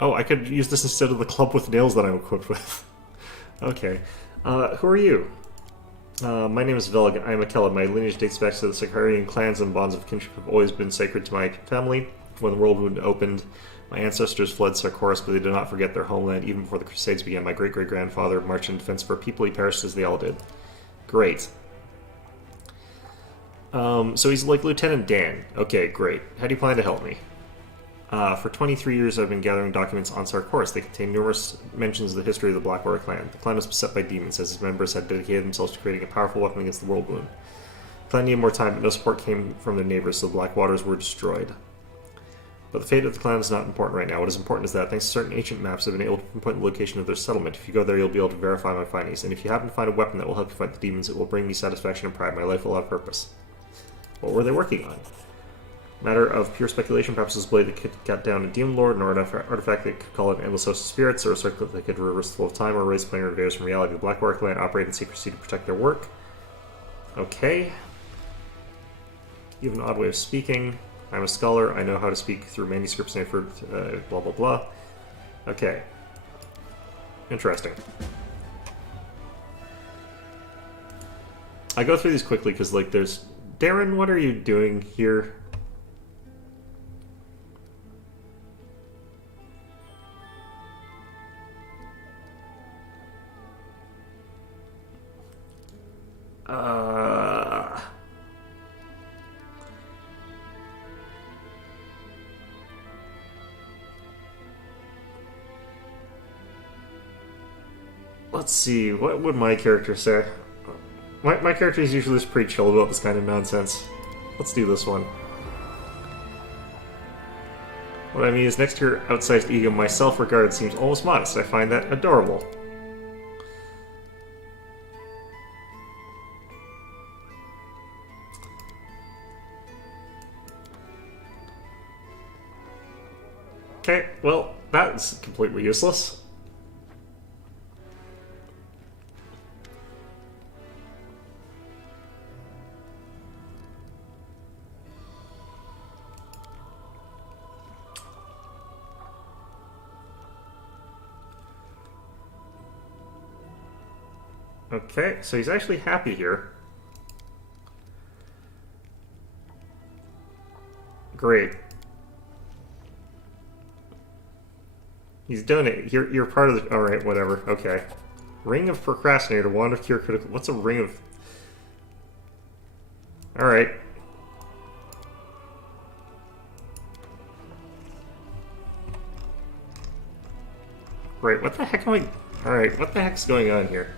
Oh, I could use this instead of the club with nails that I'm equipped with. Okay. Who are you? My name is Velg. I am a Kellid. My lineage dates back to the Sicarian clans, and bonds of kinship have always been sacred to my family. When the world wound opened, my ancestors fled Sarkoris, but they did not forget their homeland even before the Crusades began. My great-great-grandfather marched in defense for a people he perished as they all did. Great. So he's like Lieutenant Dan. Okay, great. How do you plan to help me? For 23 years I've been gathering documents on Sarkoris. They contain numerous mentions of the history of the Blackwater clan. The clan was beset by demons, as its members had dedicated themselves to creating a powerful weapon against the world wound. The clan needed more time, but no support came from their neighbors, so the Blackwaters were destroyed. But the fate of the clan is not important right now. What is important is that, thanks to certain ancient maps, I've been able to pinpoint the location of their settlement. If you go there, you'll be able to verify my findings. And if you happen to find a weapon that will help you fight the demons, it will bring me satisfaction and pride. My life will have purpose. What were they working on? Matter of pure speculation, perhaps this blade that could cut down a demon lord, or an artifact that could call it an endless host of spirits, or a circlet that could reverse the flow of time, or raise planar invaders from reality. The Blackwater clan operate in secrecy to protect their work. Okay. You have an odd way of speaking. I'm a scholar. I know how to speak through manuscripts and blah blah blah. Okay. Interesting. I go through these quickly because, like, there's... Darren, what are you doing here? Let's see, what would my character say? My character is usually just pretty chill about this kind of nonsense. Let's do this one. What I mean is, next to your outsized ego, my self-regard seems almost modest. I find that adorable. Okay, well, that's completely useless. Okay, so he's actually happy here. Great. He's done it. You're part of the... Alright, whatever. Okay. Ring of Procrastinator, Wand of Cure Critical... What's a Ring of... Alright. Great, what the heck am I... Alright, what the heck's going on here?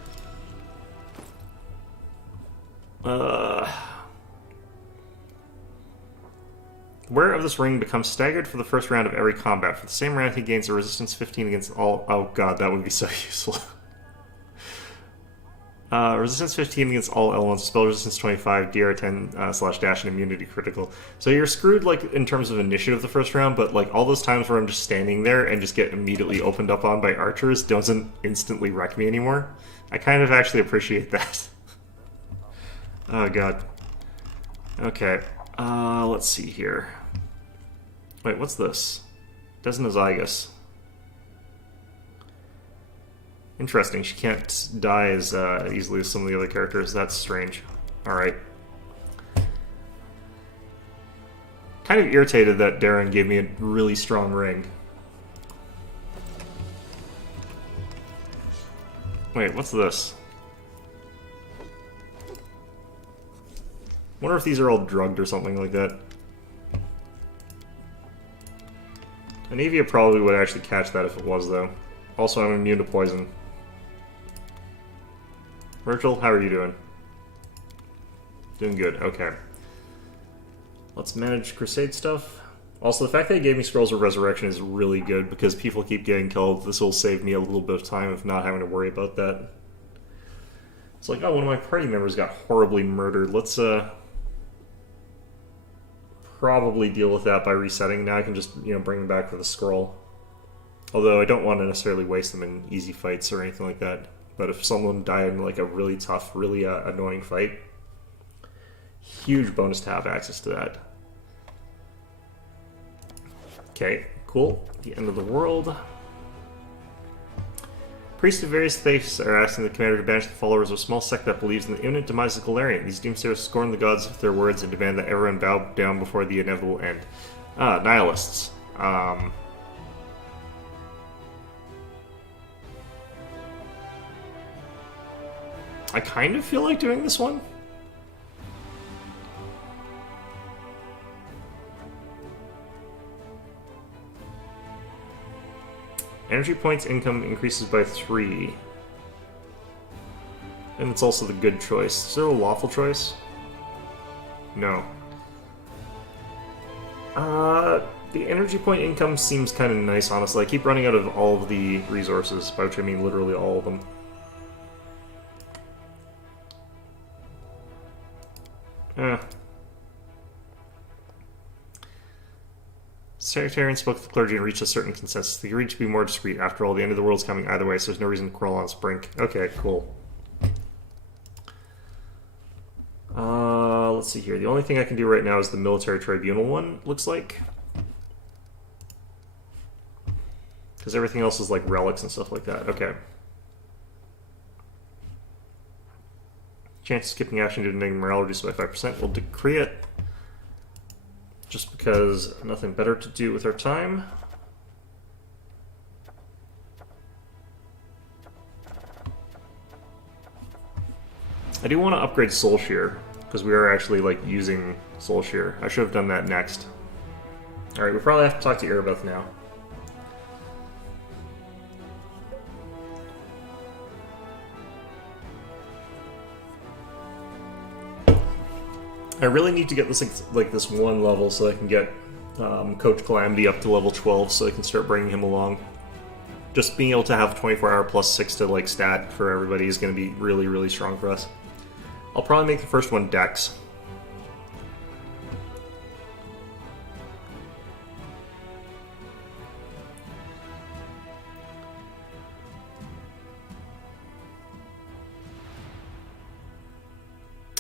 The wearer of this ring becomes staggered for the first round of every combat. For the same round, he gains a resistance 15 against all... Oh god, that would be so useful. Resistance 15 against all elements, spell resistance 25, DR 10 / dash, and immunity critical. So you're screwed, like, in terms of initiative the first round, but, like, all those times where I'm just standing there and just get immediately opened up on by archers doesn't instantly wreck me anymore. I kind of actually appreciate that. Oh god. Okay. Let's see here. Wait, what's this? Desnozygus. Interesting, she can't die as easily as some of the other characters. That's strange. Alright. Kind of irritated that Darren gave me a really strong ring. Wait, what's this? Wonder if these are all drugged or something like that. Anivia probably would actually catch that if it was, though. Also, I'm immune to poison. Virgil, how are you doing? Doing good, okay. Let's manage Crusade stuff. Also, the fact that he gave me Scrolls of Resurrection is really good, because people keep getting killed. This will save me a little bit of time of not having to worry about that. It's like, oh, one of my party members got horribly murdered. Let's probably deal with that by resetting. Now I can just, bring them back with a scroll. Although I don't want to necessarily waste them in easy fights or anything like that. But if someone died in like a really tough, really annoying fight, huge bonus to have access to that. Okay, cool. The end of the world. Priests of various faiths are asking the commander to banish the followers of a small sect that believes in the imminent demise of Galarian. These doomsayers scorn the gods with their words and demand that everyone bow down before the inevitable end. Nihilists. I kind of feel like doing this one. Energy points income increases by 3. And it's also the good choice. Is there a lawful choice? No. The energy point income seems kind of nice, honestly. I keep running out of all of the resources, by which I mean literally all of them. Secretarian spoke to the clergy and reached a certain consensus. They agreed to be more discreet. After all, the end of the world's coming either way, so there's no reason to crawl on its brink. Okay, cool. Let's see here. The only thing I can do right now is the military tribunal one, looks like. Because everything else is like relics and stuff like that. Okay. Chance of skipping action due to negative morale reduced by 5%. We'll decree it. Just because nothing better to do with our time. I do want to upgrade Soul Shear, because we are actually like using Soul Shear. I should have done that next. Alright, we probably have to talk to Erebeth now. I really need to get this like this one level so I can get Coach Calamity up to level 12 so I can start bringing him along. Just being able to have 24-hour plus 6 to like stat for everybody is going to be really, really strong for us. I'll probably make the first one Dex.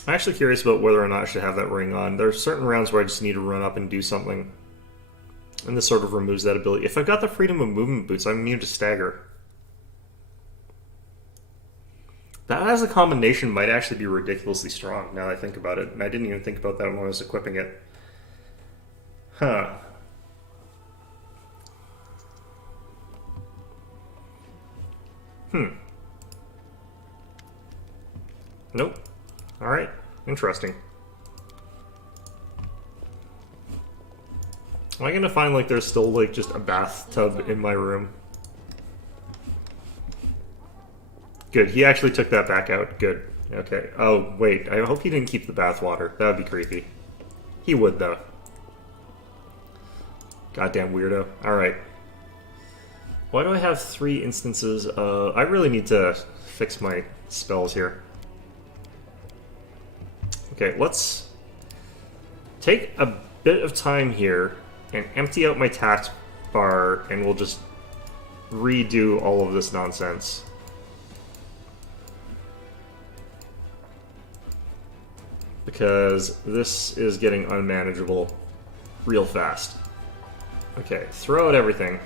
I'm actually curious about whether or not I should have that ring on. There are certain rounds where I just need to run up and do something. And this sort of removes that ability. If I've got the freedom of movement boots, I'm immune to stagger. That as a combination might actually be ridiculously strong, now that I think about it. And I didn't even think about that when I was equipping it. Huh. Nope. Alright, interesting. Am I gonna find like there's still like just a bathtub in my room? Good, he actually took that back out. Good. Okay. Oh, wait, I hope he didn't keep the bath water. That would be creepy. He would, though. Goddamn weirdo. Alright. Why do I have 3 instances of... I really need to fix my spells here. Okay, let's take a bit of time here and empty out my task bar, and we'll just redo all of this nonsense. Because this is getting unmanageable real fast. Okay, throw out everything.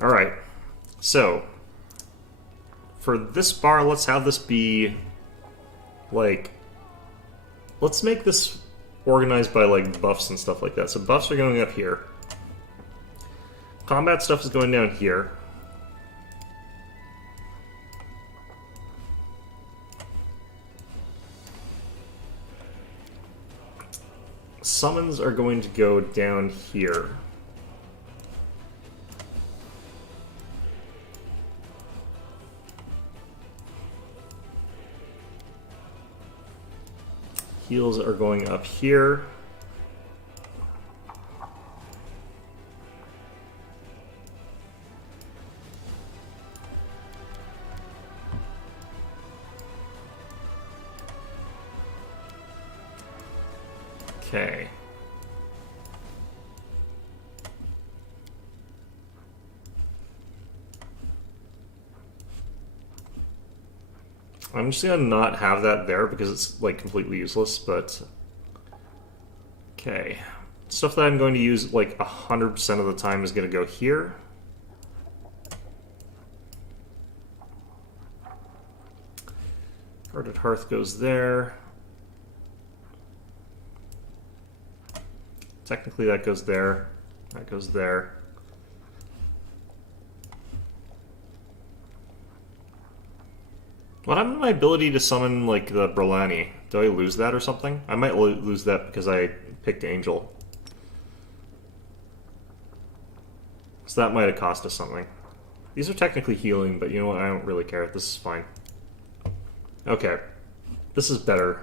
Alright, so for this bar, let's have this be like, let's make this organized by like buffs and stuff like that. So buffs are going up here. Combat stuff is going down here. Summons are going to go down here. Heals are going up here. Okay. I'm just gonna not have that there because it's like completely useless, but okay. Stuff that I'm going to use like 100% of the time is gonna go here. Guarded Hearth goes there. Technically that goes there. That goes there. What happened to my ability to summon, like, the Brolani? Do I lose that or something? I might lose that because I picked Angel. So that might have cost us something. These are technically healing, but you know what? I don't really care. This is fine. Okay. This is better.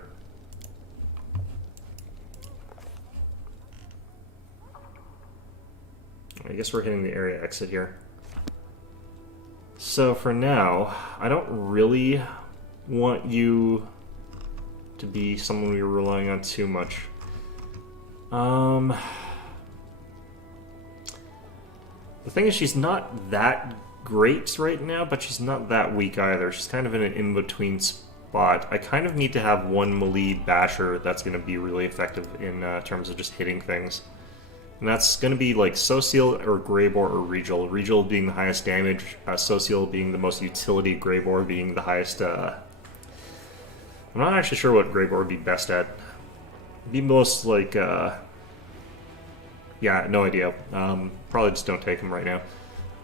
I guess we're hitting the area exit here. So for now, I don't really want you to be someone we're relying on too much. The thing is, she's not that great right now, but she's not that weak either. She's kind of in an in-between spot. I kind of need to have one melee basher that's going to be really effective in terms of just hitting things. And that's going to be like Social or Greybore or Regal. Regal being the highest damage, Social being the most utility, Greybore being the highest... I'm not actually sure what Greybore would be best at. Be most like... yeah, no idea. Probably just don't take him right now.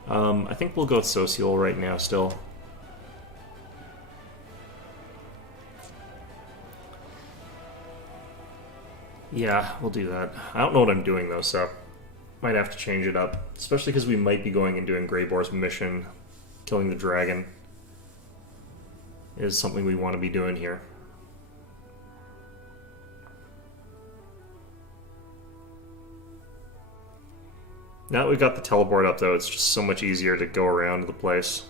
I think we'll go with Social right now still. Yeah, we'll do that. I don't know what I'm doing though, so might have to change it up. Especially because we might be going and doing Greybore's mission. Killing the dragon is something we want to be doing here. Now that we've got the teleport up though, it's just so much easier to go around the place.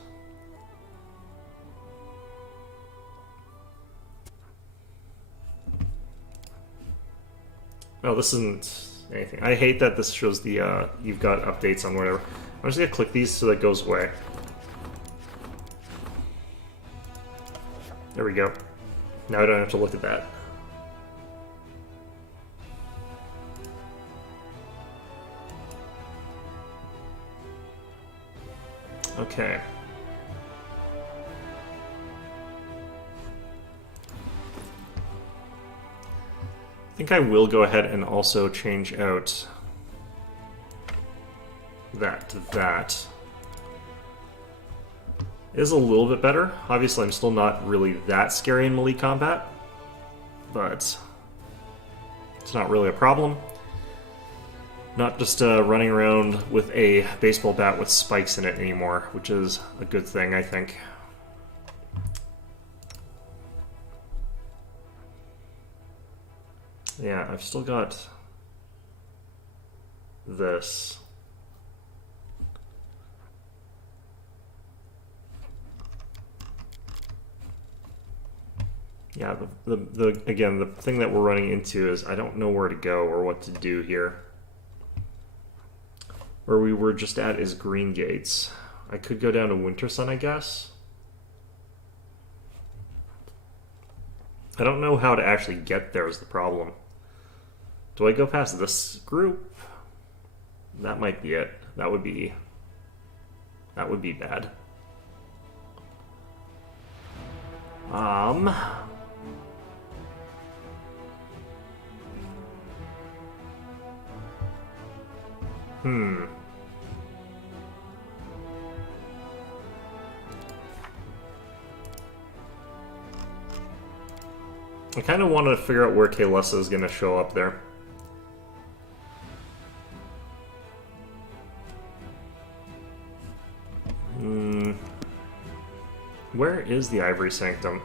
No, this isn't anything. I hate that this shows the, you've got updates on whatever. I'm just gonna click these so that it goes away. There we go. Now I don't have to look at that. Okay. I think I will go ahead and also change out that to that. It is a little bit better. Obviously, I'm still not really that scary in melee combat, but it's not really a problem. Not just running around with a baseball bat with spikes in it anymore, which is a good thing, I think. Yeah, I've still got this. Yeah, again, the thing that we're running into is I don't know where to go or what to do here. Where we were just at is Green Gates. I could go down to Winter Sun, I guess. I don't know how to actually get there is the problem. Do I go past this group? That might be it. That would be bad. I kind of want to figure out where Kaylessa is going to show up there. Where is the Ivory Sanctum?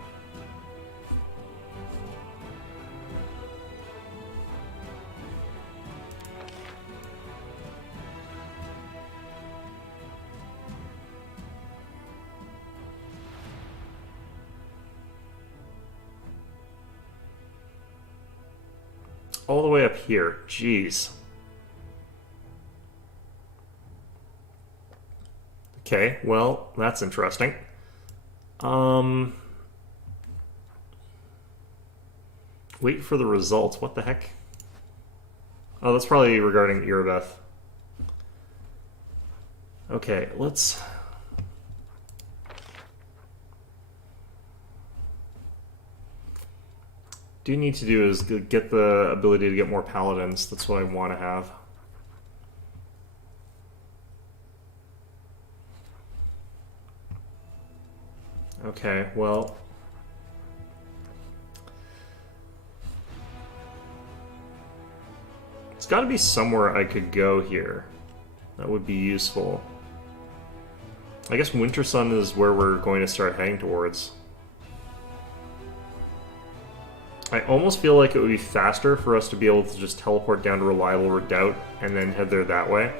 all the way up here. Jeez. Okay, well, that's interesting. Wait for the results. What the heck? Oh, that's probably regarding Irabeth. Okay, let's... do need to do is get the ability to get more paladins. That's what I want to have. Okay, well... it's got to be somewhere I could go here. That would be useful. I guess Winter Sun is where we're going to start heading towards. I almost feel like it would be faster for us to be able to just teleport down to Reliable Redoubt and then head there that way.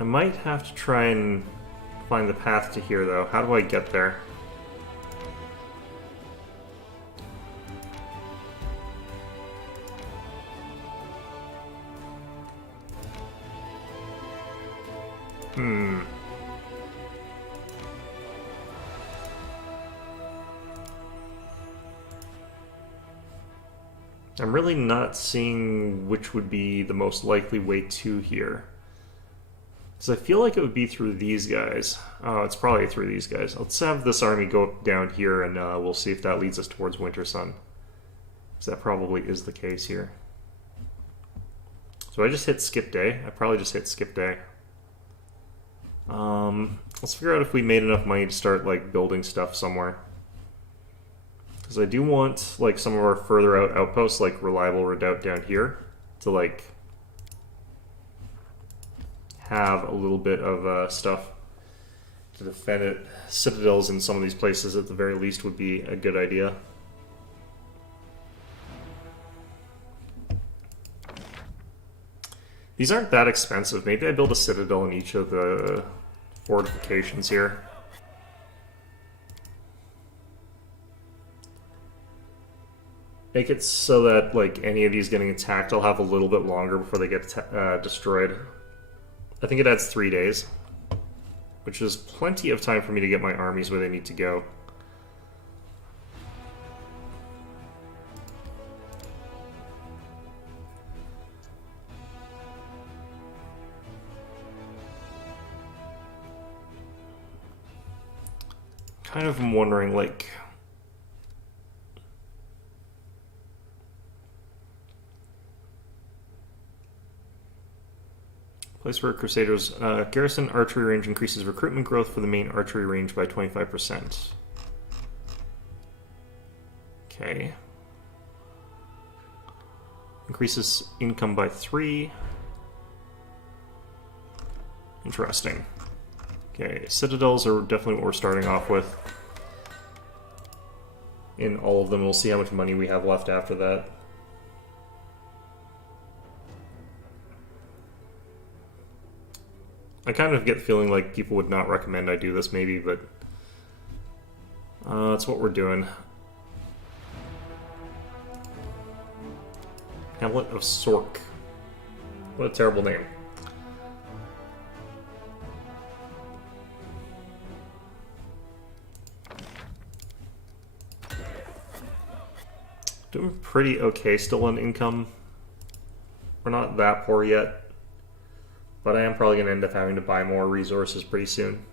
I might have to try and find the path to here, though. How do I get there? I'm really not seeing which would be the most likely way to here. Because I feel like it would be through these guys. Oh, it's probably through these guys. Let's have this army go down here and we'll see if that leads us towards Winter Sun. Because that probably is the case here. So I just hit skip day. I probably just hit skip day. Let's figure out if we made enough money to start like building stuff somewhere. Because I do want like some of our further out outposts, like Reliable Redoubt down here, to like have a little bit of stuff to defend it. Citadels in some of these places at the very least would be a good idea. These aren't that expensive. Maybe I build a citadel in each of the fortifications here. Make it so that like any of these getting attacked, I'll have a little bit longer before they get destroyed. I think it adds 3 days, which is plenty of time for me to get my armies where they need to go. Kind of am wondering, like... place where Crusaders garrison archery range increases recruitment growth for the main archery range by 25%. Okay. Increases income by 3. Interesting. Okay, citadels are definitely what we're starting off with. In all of them, we'll see how much money we have left after that. I kind of get the feeling like people would not recommend I do this, maybe, but that's what we're doing. Hamlet of Sork. What a terrible name. Doing pretty okay still on income. We're not that poor yet. But I am probably going to end up having to buy more resources pretty soon.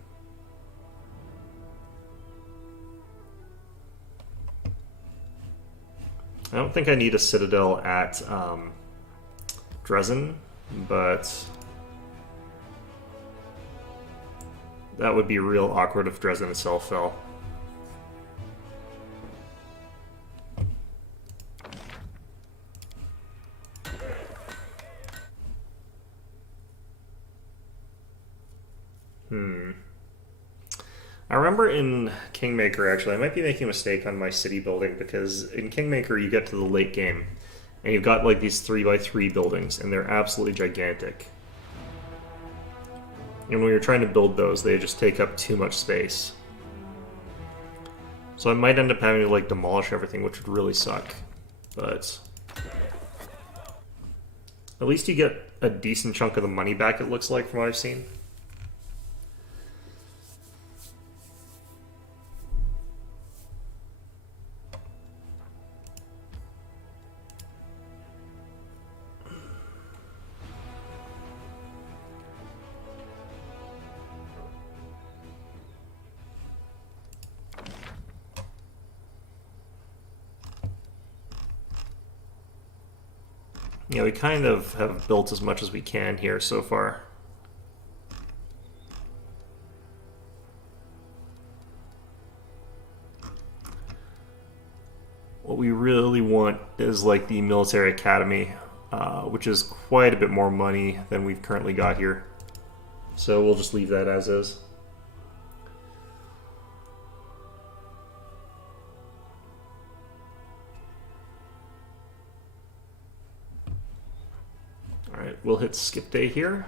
I don't think I need a citadel at Dresden, but that would be real awkward if Dresden itself fell. I remember in Kingmaker, actually, I might be making a mistake on my city building, because in Kingmaker you get to the late game, and you've got like these 3x3 buildings, and they're absolutely gigantic. And when you're trying to build those, they just take up too much space. So I might end up having to like demolish everything, which would really suck. But at least you get a decent chunk of the money back, it looks like, from what I've seen. Yeah, we kind of have built as much as we can here so far. What we really want is like the military academy, which is quite a bit more money than we've currently got here. So we'll just leave that as is. Alright, we'll hit skip day here.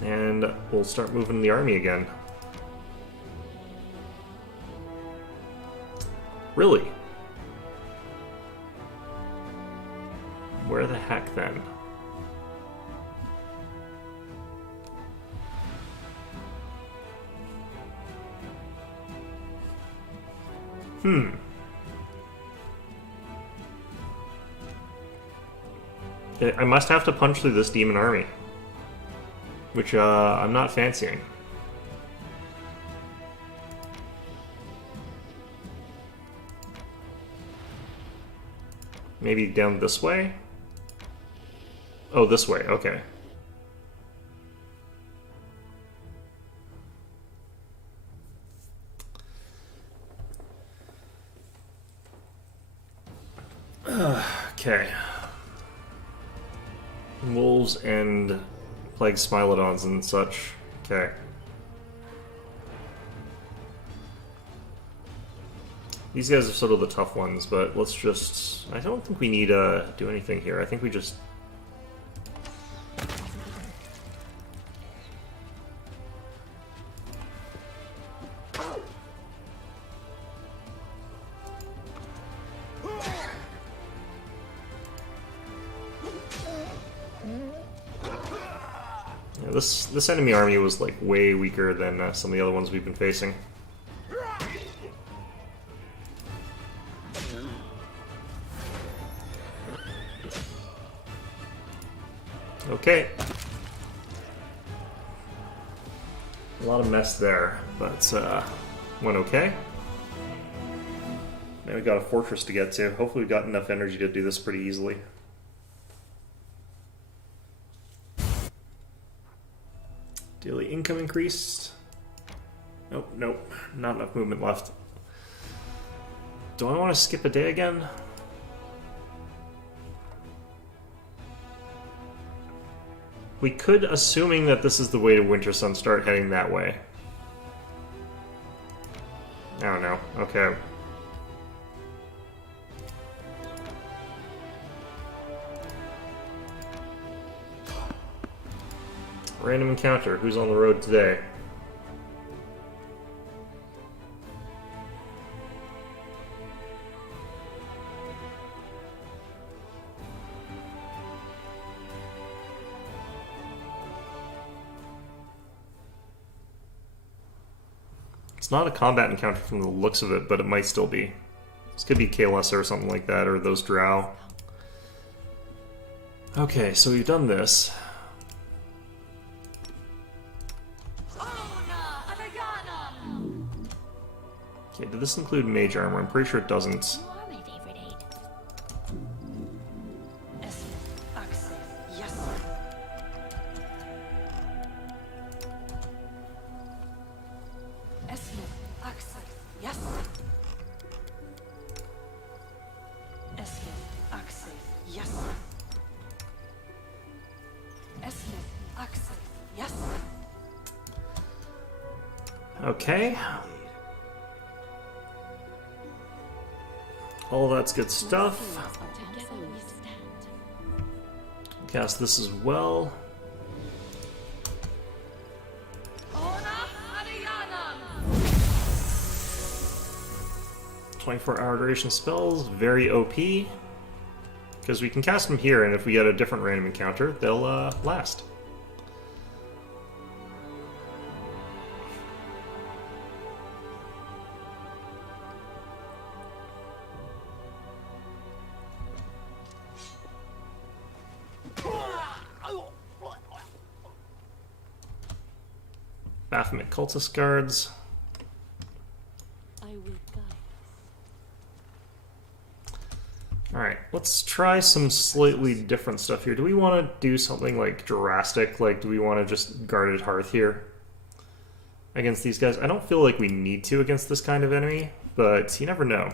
And we'll start moving the army again. Really? Where the heck then? I must have to punch through this demon army, which I'm not fancying. Maybe down this way? Oh, this way, okay. Okay. Wolves and plague smilodons and such. Okay. These guys are sort of the tough ones, but let's just... I don't think we need to do anything here. I think we just... Yeah, this enemy army was like way weaker than some of the other ones we've been facing. Okay. A lot of mess there, but went okay. Now we got a fortress to get to. Hopefully we've got enough energy to do this pretty easily. Daily income increased. Nope, nope. Not enough movement left. Do I want to skip a day again? We could, assuming that this is the way to Winter Sun, start heading that way. I don't know. Okay. Random encounter. Who's on the road today? It's not a combat encounter from the looks of it, but it might still be. This could be Kalesa or something like that, or those Drow. Okay, so we've done this. Okay, did this include mage armor? I'm pretty sure it doesn't. You are my favorite aid. Okay. All that's good stuff. Cast this as well. 24-hour duration spells, very OP. Because we can cast them here, and if we get a different random encounter, they'll last. Baphomet Cultist Guards. I will guide. Alright, let's try some slightly different stuff here. Do we want to do something like drastic? Like, do we want to just Guarded Hearth here against these guys? I don't feel like we need to against this kind of enemy, but you never know.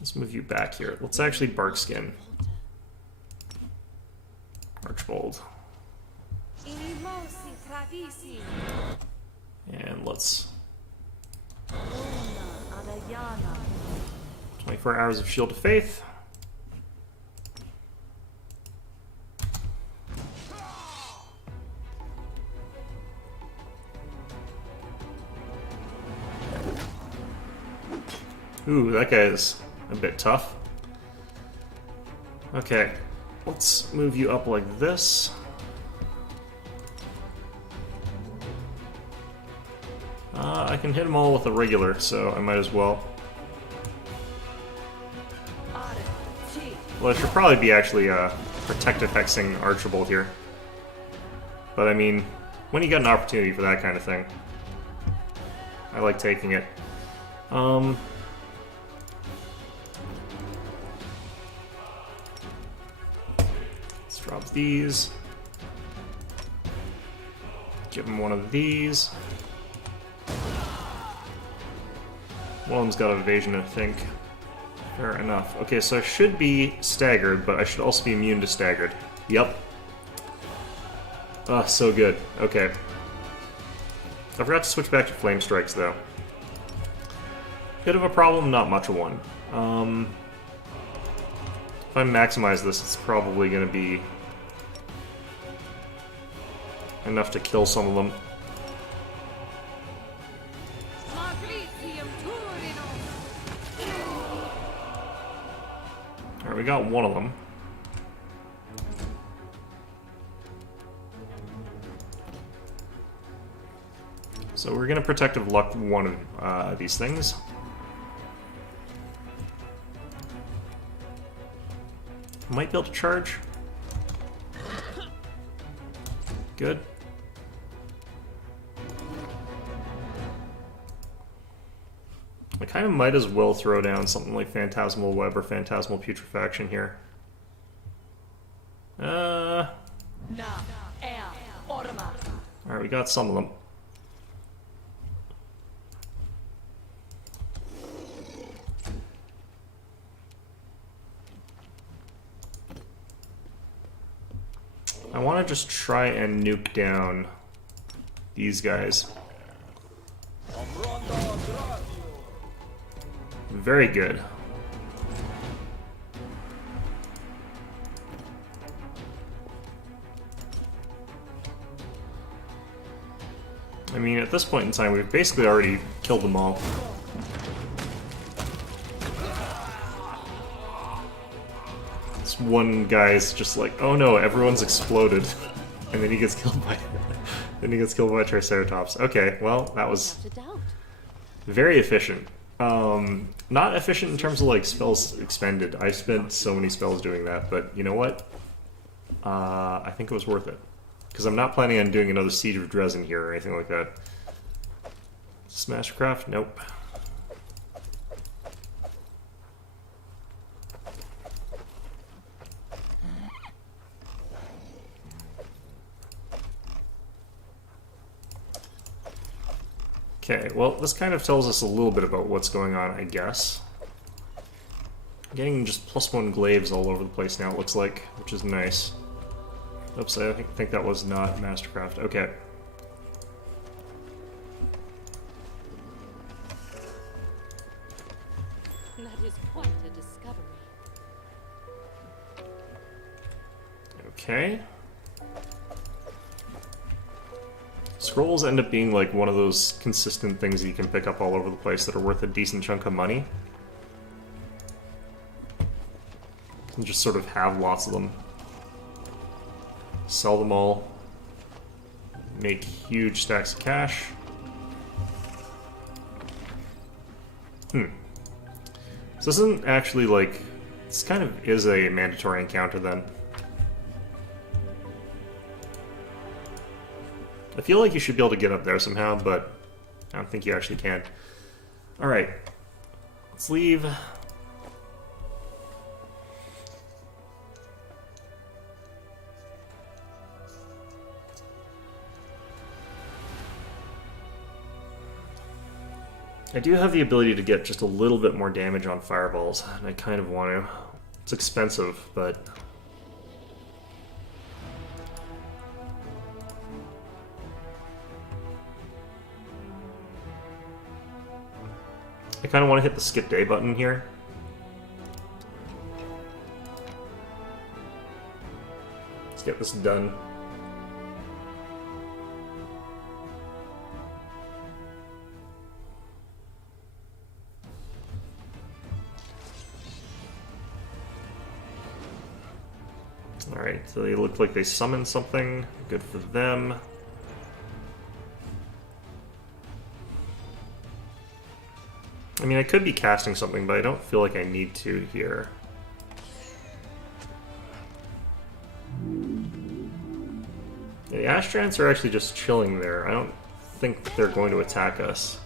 Let's move you back here. Let's actually Barkskin. Archbold. And let's... 24 hours of Shield of Faith. Ooh, that guy is a bit tough. Okay, let's move you up like this. I can hit them all with a regular, so I might as well. Well, I should probably be actually protective hexing Archibald here. But I mean, when you get an opportunity for that kind of thing, I like taking it. Let's drop these. Give him one of these. One of them's got evasion, I think. Fair enough. Okay, so I should be staggered, but I should also be immune to staggered. Yep. So good. Okay. I forgot to switch back to Flame Strikes, though. Bit of a problem, not much of one. If I maximize this, it's probably going to be enough to kill some of them. Alright, we got one of them. So we're going to Protective Luck one of these things. Might be able to charge. Good. I kind of might as well throw down something like Phantasmal Web or Phantasmal Putrefaction here. Alright, we got some of them. I want to just try and nuke down these guys. Very good. I mean, at this point in time, we've basically already killed them all. This one guy's just like, oh no, everyone's exploded. And then he gets killed by Triceratops. Okay, well, that was very efficient. Not efficient in terms of like spells expended. I spent so many spells doing that, but you know what? I think it was worth it. Because I'm not planning on doing another Siege of Dresden here or anything like that. Smashcraft? Nope. Okay, well, this kind of tells us a little bit about what's going on, I guess. Getting just +1 glaives all over the place now, it looks like, which is nice. Oops, I think that was not Mastercraft. Okay. That is quite a discovery. Okay. Scrolls end up being like one of those consistent things that you can pick up all over the place that are worth a decent chunk of money. And just sort of have lots of them. Sell them all. Make huge stacks of cash. So this isn't actually like... This kind of is a mandatory encounter then. I feel like you should be able to get up there somehow, but I don't think you actually can. Alright. Let's leave. I do have the ability to get just a little bit more damage on fireballs, and I kind of want to. It's expensive, but... I kind of want to hit the skip day button here. Let's get this done. Alright, so they look like they summoned something. Good for them. I mean, I could be casting something, but I don't feel like I need to here. Yeah, the Ashtrants are actually just chilling there. I don't think that they're going to attack us.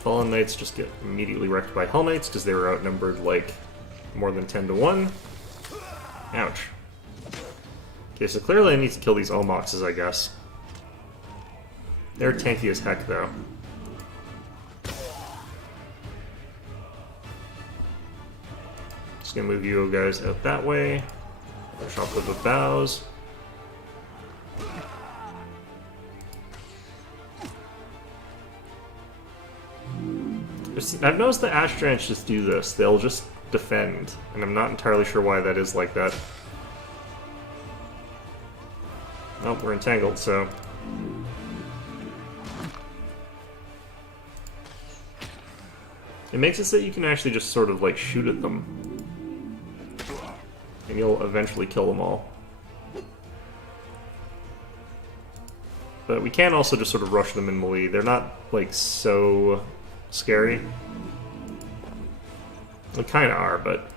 Fallen Knights just get immediately wrecked by Hell Knights because they were outnumbered like more than 10 to 1. Ouch. Okay, so clearly I need to kill these Omoxes, I guess. They're tanky as heck, though. Just gonna move you guys out that way. Push off with the bows. I've noticed the Ashtrants just do this. They'll just defend, and I'm not entirely sure why that is like that. Oh, we're entangled, so... It makes it so you can actually just sort of, like, shoot at them. And you'll eventually kill them all. But we can also just sort of rush them in melee. They're not, like, so scary. They kind of are, but...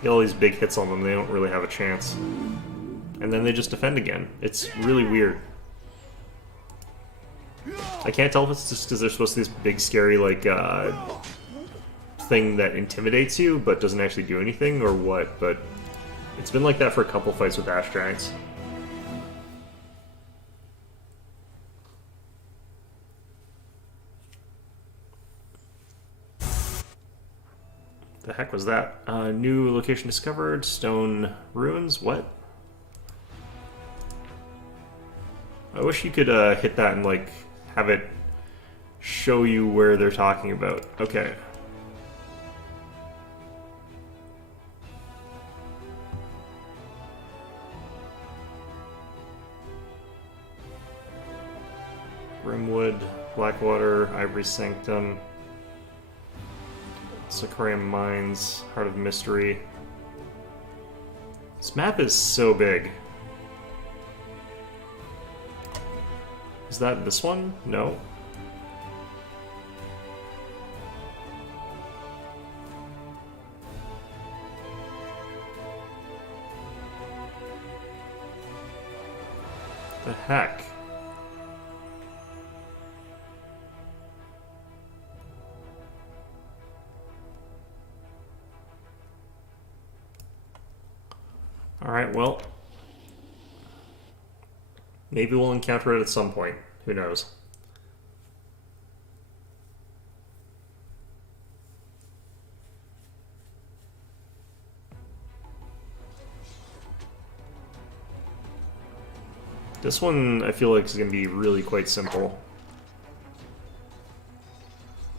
Get all these big hits on them, they don't really have a chance. And then they just defend again. It's really weird. I can't tell if it's just because they're supposed to be this big, scary, like, thing that intimidates you, but doesn't actually do anything, or what, but it's been like that for a couple fights with Ashtrants. The heck was that? New location discovered. Stone ruins. What? I wish you could hit that and like have it show you where they're talking about. Okay. Grimwood, Blackwater, Ivory Sanctum. Sakarium Mines, Heart of Mystery. This map is so big. Is that this one? No. The heck? Alright, well, maybe we'll encounter it at some point. Who knows? This one I feel like is going to be really quite simple.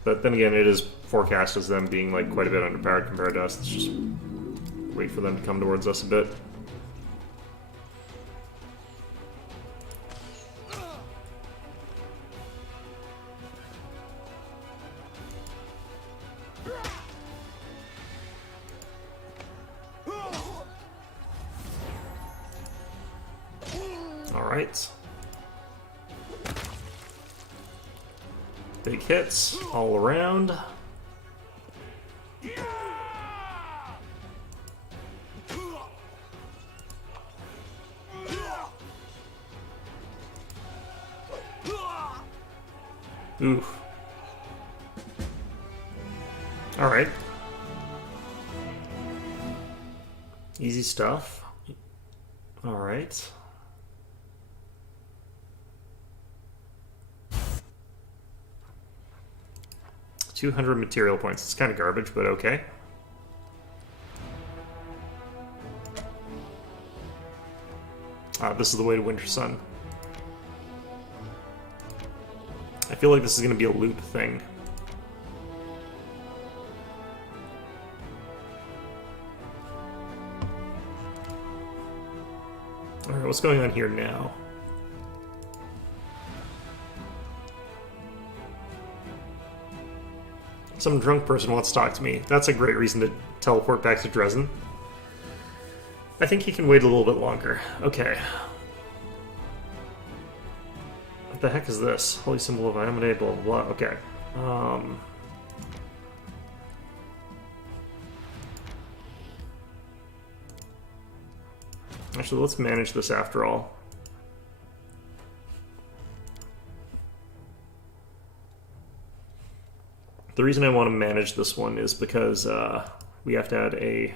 But then again, it is forecast as them being like quite a bit underpowered compared to us. Let's just wait for them to come towards us a bit. Alright. Big hits all around. Oof. Alright. Easy stuff. Alright. $200 material points. It's kind of garbage, but okay. This is the way to Winter Sun. I feel like this is going to be a loop thing. Alright, what's going on here now? Some drunk person wants to talk to me. That's a great reason to teleport back to Dresden. I think he can wait a little bit longer. Okay. What the heck is this? Holy symbol of Amade, blah blah blah. Okay. Actually, let's manage this after all. The reason I want to manage this one is because we have to add a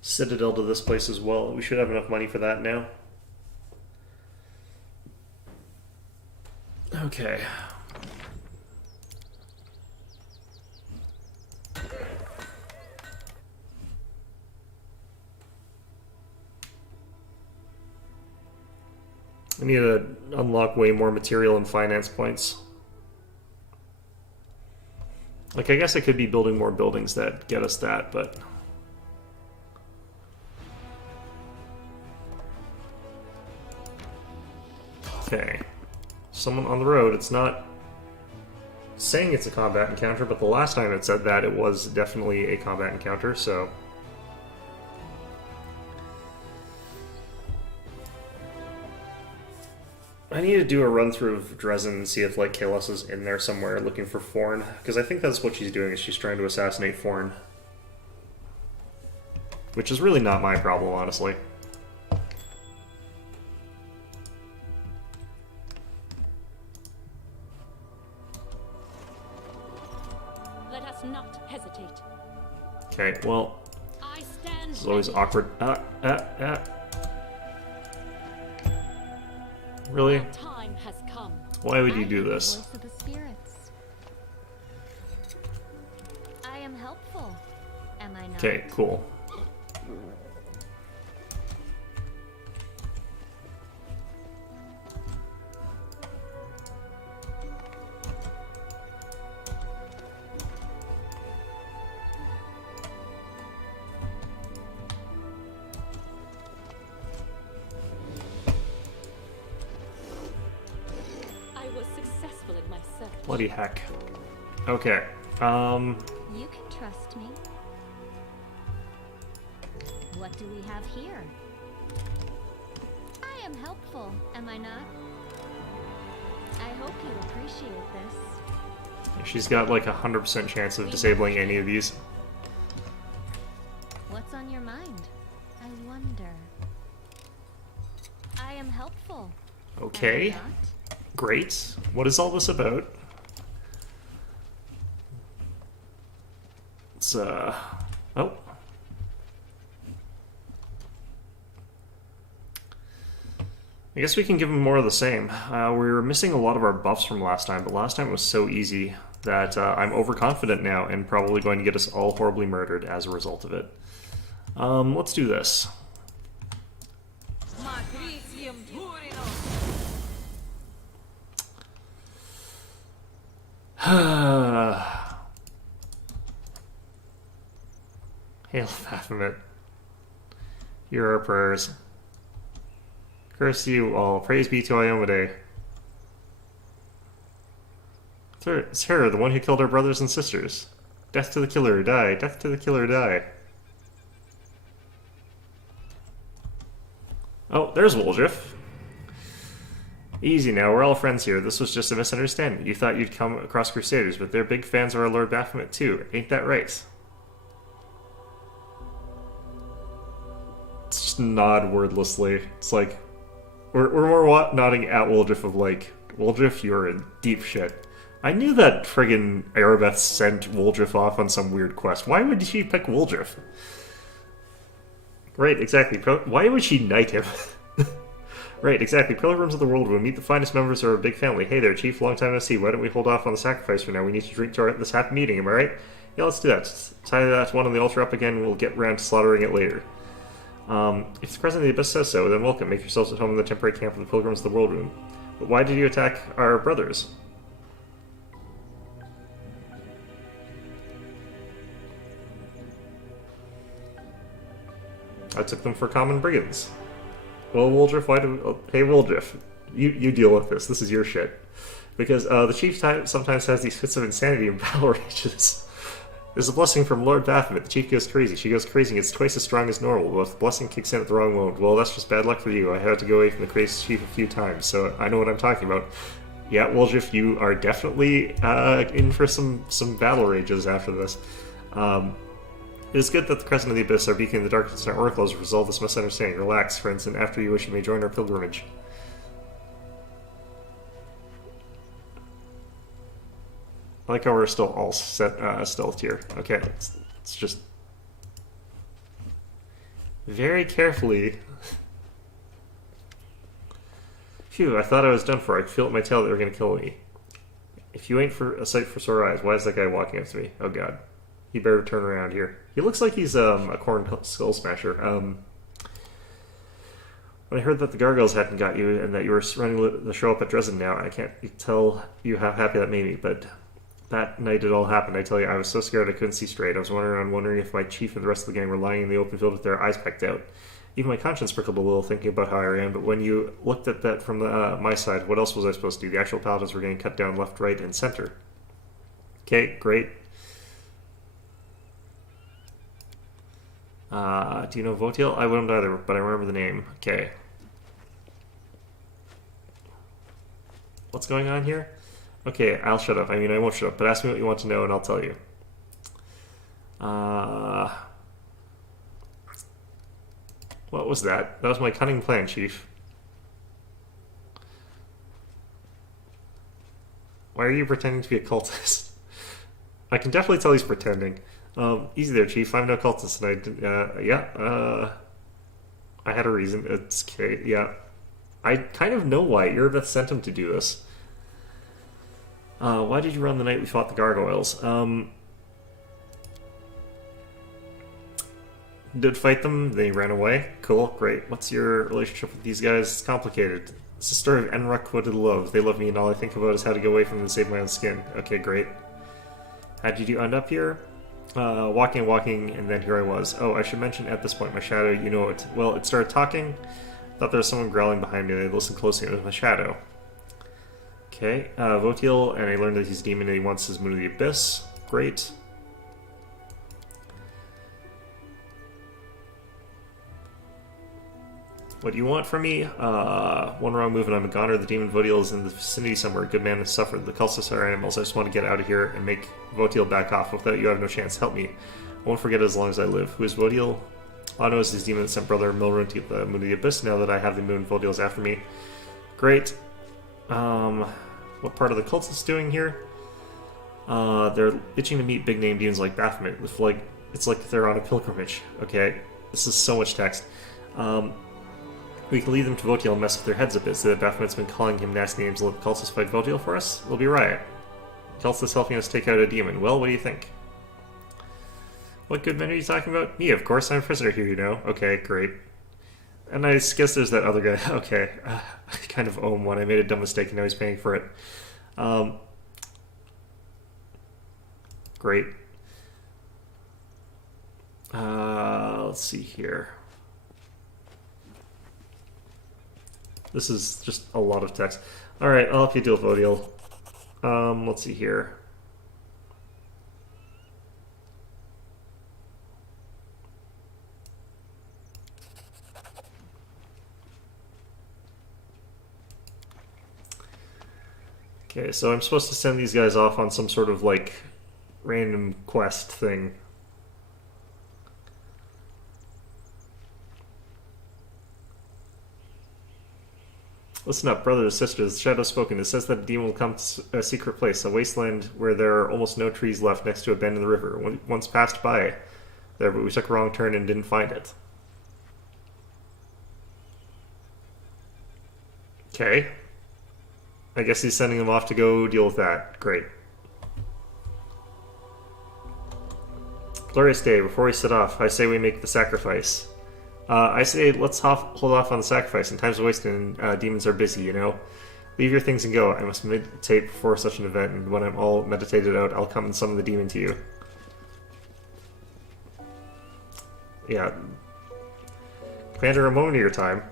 citadel to this place as well. We should have enough money for that now. Okay. I need to unlock way more material and finance points. Like, I guess I could be building more buildings that get us that, but... Okay. Someone on the road. It's not saying it's a combat encounter, but the last time it said that, it was definitely a combat encounter, so... I need to do a run through of Dresden and see if, like, Kalos is in there somewhere looking for Forn, because I think that's what she's doing, is she's trying to assassinate Forn. Which is really not my problem, honestly. Let us not hesitate. Okay, well, I stand this is always ready. awkward. Really? Our time has come. Why would you I do am the this? voice of the spirits. I am helpful. Am I not? Okay, cool. I was successful in my search. Bloody heck. Okay. You can trust me. What do we have here? I am helpful, am I not? I hope you appreciate this. She's got like a 100% chance of disabling any of these. What's on your mind? I wonder. I am helpful. Okay. Am I not? Great. What is all this about? It's, oh. I guess we can give him more of the same. We were missing a lot of our buffs from last time, but last time was so easy that I'm overconfident now and probably going to get us all horribly murdered as a result of it. Let's do this. Hail Baphomet. Hear our prayers. Curse you all. Praise be to Iomade. It's her, the one who killed our brothers and sisters. Death to the killer, die. Death to the killer, die. Oh, there's Woldriff. Easy now, we're all friends here. This was just a misunderstanding. You thought you'd come across Crusaders, but they're big fans of our Lord Baphomet too. Ain't that right? It's just nod wordlessly. It's like, we're more nodding at Woldriff of like, Woldriff, you're in deep shit. I knew that friggin' Erebeth sent Woldriff off on some weird quest. Why would she pick Woldriff? Right, exactly. Why would she knight him? Right, exactly. Pilgrims of the world will meet the finest members of our big family. Hey there, Chief. Long time no see. Why don't we hold off on the sacrifice for now? We need to drink to this happy meeting, am I right? Yeah, let's do that. Just tie that one on the altar up again, and we'll get around to slaughtering it later. If the President of the Abyss says so, then welcome. Make yourselves at home in the temporary camp of the Pilgrims of the World Room. But why did you attack our brothers? I took them for common brigands. Well, Woldriff, why do... Oh, hey, Woldriff, you deal with this. This is your shit. Because the Chief sometimes has these fits of insanity and battle rages. There's a blessing from Lord Baphomet. The Chief goes crazy. She goes crazy and it's twice as strong as normal. But if the blessing kicks in at the wrong moment, well, that's just bad luck for you. I had to go away from the crazy Chief a few times, so I know what I'm talking about. Yeah, Woldriff, you are definitely in for some battle rages after this. It is good that the Crescent of the Abyss, our beacon in the darkness, and our oracle has resolved this misunderstanding. Relax, friends, and after you wish, you may join our pilgrimage. I like how we're still all stealth here. Okay, let's just very carefully. Phew, I thought I was done for. I could feel it in my tail that they were going to kill me. If you ain't for a sight for sore eyes, why is that guy walking up to me? Oh god. He better turn around here. He looks like he's a corn skull smasher. When I heard that the gargoyles hadn't got you and that you were running the show up at Dresden now, I can't tell you how happy that made me, but that night it all happened. I tell you, I was so scared I couldn't see straight. I was wondering if my chief and the rest of the gang were lying in the open field with their eyes pecked out. Even my conscience prickled a little thinking about how I ran, but when you looked at that from my side, what else was I supposed to do? The actual paladins were getting cut down left, right, and center. Okay, great. Do you know Votiel? I wouldn't either, but I remember the name. Okay. What's going on here? Okay, I'll shut up. I mean, I won't shut up, but ask me what you want to know and I'll tell you. What was that? That was my cunning plan, Chief. Why are you pretending to be a cultist? I can definitely tell he's pretending. Easy there, Chief. I'm no cultist, and I had a reason. It's okay. Yeah, I kind of know why. Erebeth sent him to do this. Why did you run the night we fought the gargoyles? Did fight them. They ran away. Cool, great. What's your relationship with these guys? It's complicated. It's a story of unrequited love. They love me, and all I think about is how to get away from them and save my own skin. Okay, great. How did you end up here? Walking, and then here I was. Oh, I should mention at this point, my shadow, you know it. Well, it started talking. Thought there was someone growling behind me, and I listened closely. It was my shadow. Okay, Votiel, and I learned that he's a demon and he wants his Moon of the Abyss. Great. What do you want from me? One wrong move and I'm a goner. The demon Votiel is in the vicinity somewhere. Good man has suffered. The cultists are animals. I just want to get out of here and make Votiel back off. Without you, I have no chance. Help me. I won't forget it as long as I live. Who is Votiel? All I know is his demon that sent brother Milrun to the Moon of the Abyss. Now that I have the moon, Votiel's after me. Great. What part of the cultists doing here? They're itching to meet big name demons like Baphomet. It's like they're on a pilgrimage. Okay, this is so much text. We can lead them to Votiel and mess with their heads a bit, so that Baphomet's been calling him nasty names and let the cultists fight Votiel for us? It'll be riot. Cultists helping us take out a demon. Well, what do you think? What good men are you talking about? Me, of course. I'm a prisoner here, you know. Okay, great. And I guess there's that other guy. Okay, I kind of owe him one. I made a dumb mistake and now he's paying for it. Great. Let's see here. This is just a lot of text. Alright, I'll help you deal with Odiel. Let's see here. Okay, so I'm supposed to send these guys off on some sort of, like, random quest thing. Listen up, brothers, sisters, the Shadow's spoken. It says that a demon will come to a secret place, a wasteland where there are almost no trees left next to a bend in the river. Once passed by there, but we took a wrong turn and didn't find it. Okay. I guess he's sending them off to go deal with that. Great. Glorious day. Before we set off, I say we make the sacrifice. I say let's hold off on the sacrifice. And time's wasted and demons are busy, you know? Leave your things and go. I must meditate before such an event, and when I'm all meditated out, I'll come and summon the demon to you. Yeah. Commander, a moment of your time.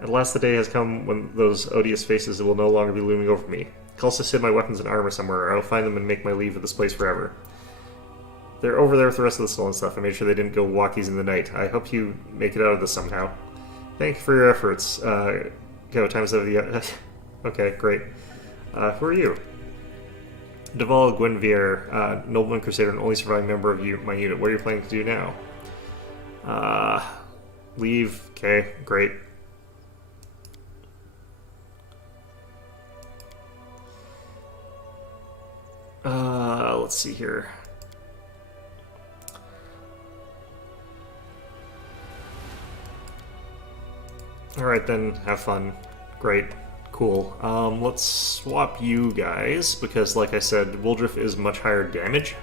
At last the day has come when those odious faces will no longer be looming over me. Cultists hid my weapons and armor somewhere. I will find them and make my leave of this place forever. They're over there with the rest of the stolen stuff. I made sure they didn't go walkies in the night. I hope you make it out of this somehow. Thank you for your efforts. Go, time's of the... okay, great. Who are you? Duval Guinevere, nobleman crusader and only surviving member of my unit. What are you planning to do now? Leave. Okay, great. Let's see here. Alright then, have fun. Great. Cool. Let's swap you guys, because like I said, Wildriff is much higher damage.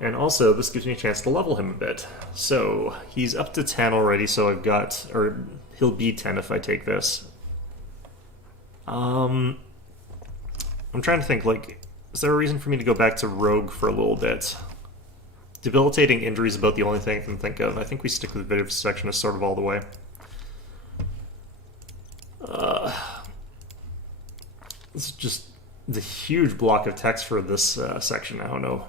And also, this gives me a chance to level him a bit. So, he's up to 10 already, so I've got... or, he'll be 10 if I take this. I'm trying to think, like, is there a reason for me to go back to Rogue for a little bit? Debilitating injury is about the only thing I can think of. I think we stick with Bit of Sectionist sort of all the way. It's just the huge block of text for this section. I don't know.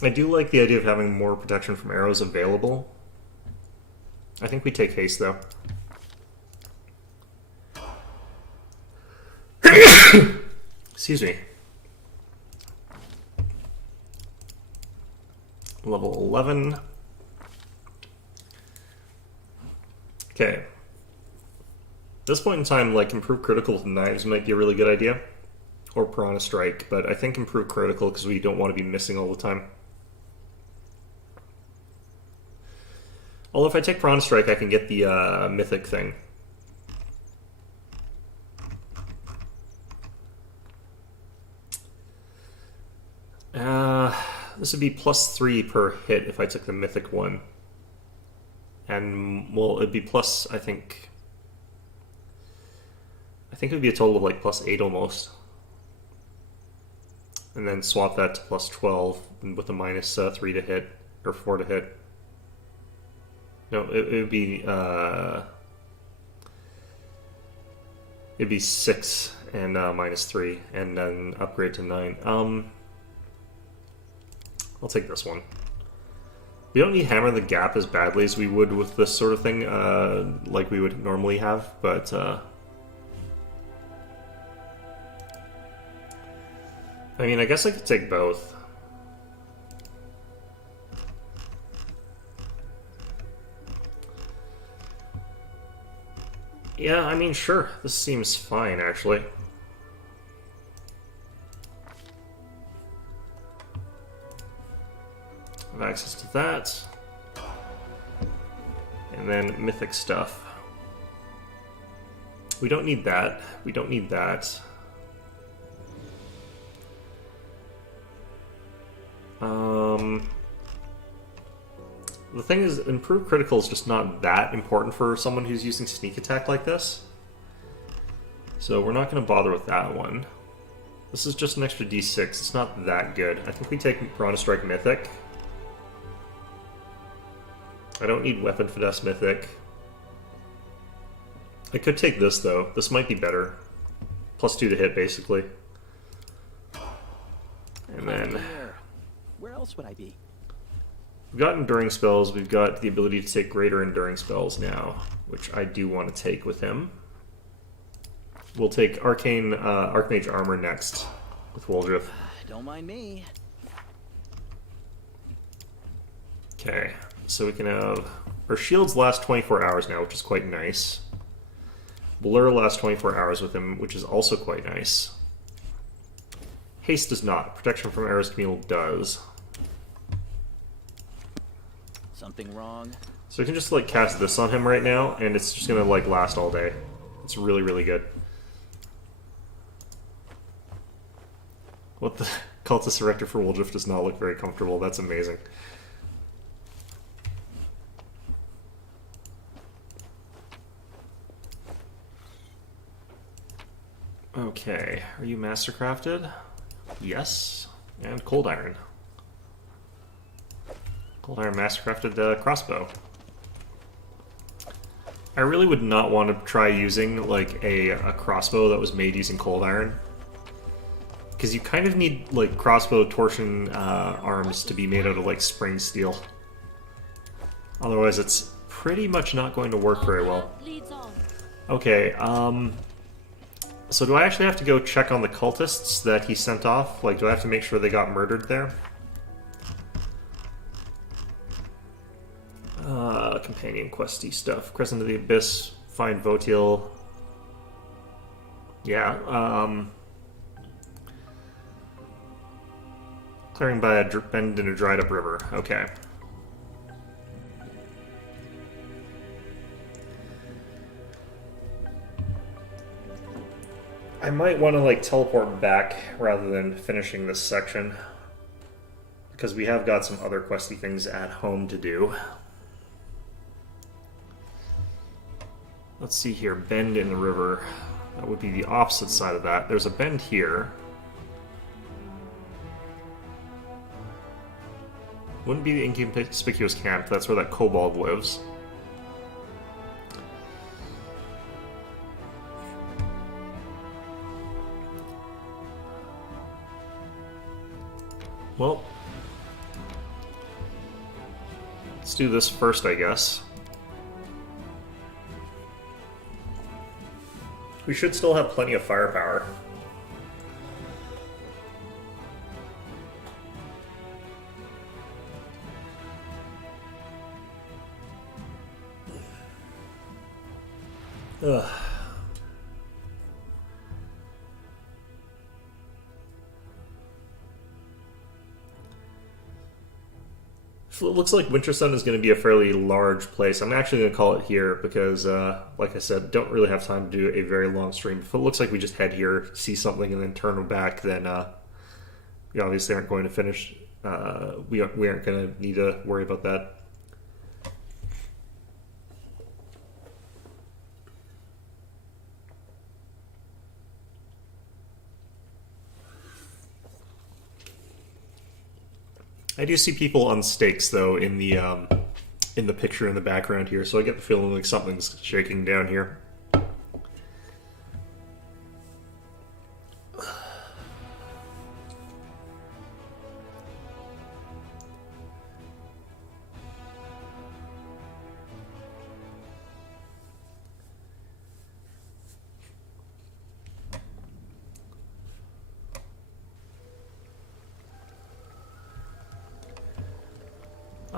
I do like the idea of having more protection from arrows available. I think we take haste, though. Excuse me. Level 11. Okay. At this point in time, like, improve critical with knives might be a really good idea. Or Piranha Strike, but I think improve critical because we don't want to be missing all the time. Although if I take Piranha Strike, I can get the mythic thing. This would be +3 per hit if I took the mythic one. And, well, it'd be plus, I think it would be a total of like +8 almost. And then swap that to +12 with a -3 to hit, or 4 to hit. No, it would be, it'd be 6 and -3, and then upgrade to 9. I'll take this one. We don't need Hammer the Gap as badly as we would with this sort of thing, like we would normally have, but I mean, I guess I could take both. Yeah, I mean, sure. This seems fine, actually. Have access to that. And then mythic stuff. We don't need that. We don't need that. The thing is, improved critical is just not that important for someone who's using sneak attack like this. So we're not going to bother with that one. This is just an extra d6. It's not that good. I think we take Piranha Strike Mythic. I don't need Weapon Finesse Mythic. I could take this, though. This might be better. +2 to hit, basically. And then... Where else would I be? We've got Enduring Spells. We've got the ability to take Greater Enduring Spells now, which I do want to take with him. We'll take Arcane Archmage Armor next with Woldriff. Don't mind me. Okay, so we can have... Our shields last 24 hours now, which is quite nice. Blur lasts 24 hours with him, which is also quite nice. Haste does not. Protection from Arrows Camille does. Something wrong? So we can just like cast this on him right now, and it's just gonna like last all day. It's really, really good. What the Cultist Erector for Woldriff does not look very comfortable. That's amazing. Okay, are you mastercrafted? Yes, and Cold Iron. Cold Iron mastercrafted crossbow. I really would not want to try using like a crossbow that was made using Cold Iron, because you kind of need like crossbow torsion arms to be made out of like spring steel. Otherwise, it's pretty much not going to work very well. Leads on. Okay, so do I actually have to go check on the cultists that he sent off? Like, do I have to make sure they got murdered there? Companion questy stuff. Crescent of the Abyss, find Votil. Yeah, clearing by a bend in a dried up river. Okay. I might want to like teleport back rather than finishing this section, because we have got some other questy things at home to do. Let's see here, bend in the river. That would be the opposite side of that. There's a bend here. Wouldn't be the inconspicuous camp. That's where that kobold lives. Well, let's do this first, I guess. We should still have plenty of firepower. Ugh. So it looks like Wintersun is going to be a fairly large place. I'm actually going to call it here because, like I said, don't really have time to do a very long stream. If it looks like we just head here, see something, and then turn back, then we obviously aren't going to finish. We aren't going to need to worry about that. I do see people on stakes though in the picture in the background here, so I get the feeling like something's shaking down here.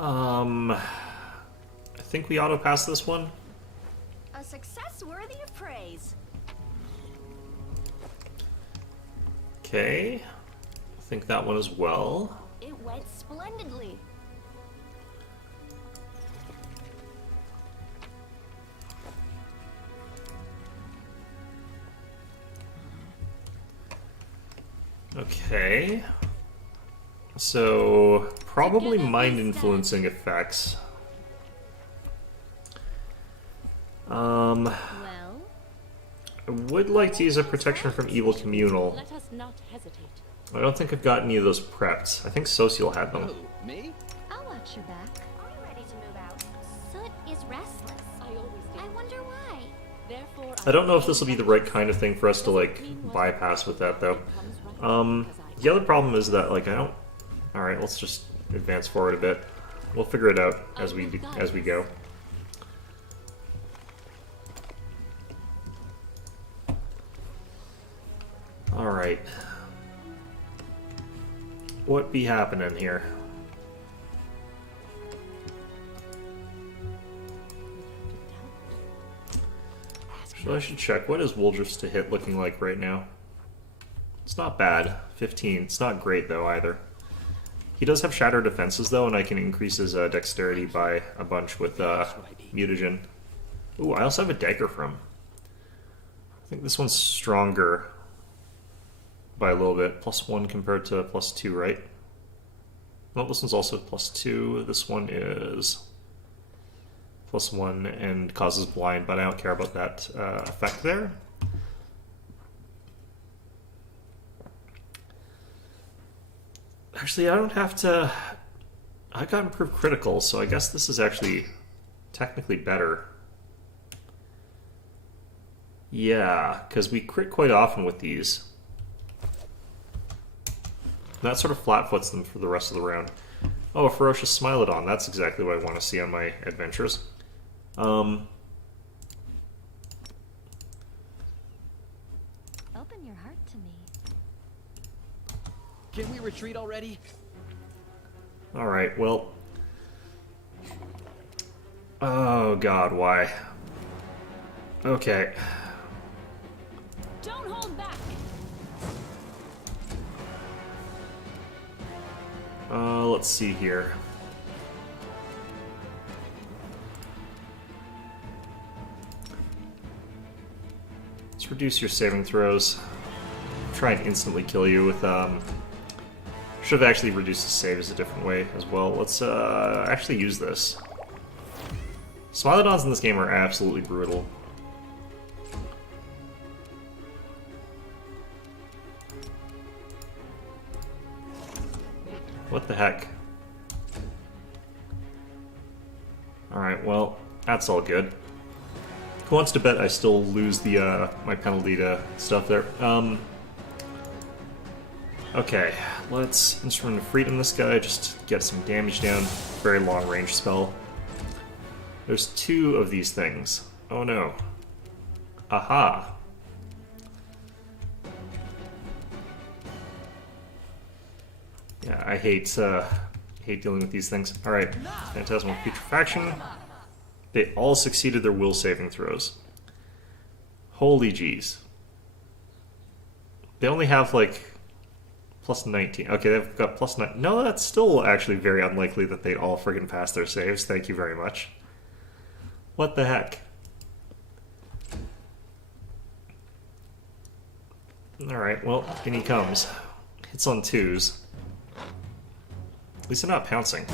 I think we auto-pass this one. A success worthy of praise. Okay. I think that one as well. It went splendidly. Okay. So, probably mind-influencing effects. Well, I would like to use a protection from evil communal. Let us not hesitate. I don't think I've got any of those prepped. I think Social had them. Oh, me? I'll watch your back. Are you ready to move out? Soot is restless. I always did. I wonder why. Therefore, I don't know if this will be the right kind of thing for us to, like, bypass with that, though. The other problem is that, like, I don't... Alright, let's just advance forward a bit. We'll figure it out as we go. Alright. What be happening here? So I should check. What is Wooldrift's to hit looking like right now? It's not bad. 15. It's not great, though, either. He does have Shatter Defenses, though, and I can increase his dexterity by a bunch with Mutagen. Ooh, I also have a dagger from. I think this one's stronger by a little bit. +1 compared to +2, right? Well, this one's also +2. This one is +1 and causes blind, but I don't care about that effect there. Actually, I don't have to... I got improved critical, so I guess this is actually technically better. Yeah, because we crit quite often with these. That sort of flat-foots them for the rest of the round. Oh, a Ferocious Smilodon. That's exactly what I want to see on my adventures. Open your heart to me. Can we retreat already? Alright, well... Oh god, why? Okay. Don't hold back. Let's see here. Let's reduce your saving throws. Try and instantly kill you with, should have actually reduced the saves a different way as well. Let's, actually use this. Smilodons in this game are absolutely brutal. What the heck? Alright, well, that's all good. Who wants to bet I still lose the, my penalty to stuff there? Okay, let's Instrument of Freedom this guy, just get some damage down. Very long range spell. There's 2 of these things. Oh no. Aha! Yeah, I hate dealing with these things. Alright, Phantasmal Putrefaction. They all succeeded their will saving throws. Holy jeez. They only have, like, +19. Okay, they've got +9. No, that's still actually very unlikely that they'd all friggin' pass their saves. Thank you very much. What the heck? Alright, well, in he comes. Hits on 2s. At least I'm not pouncing.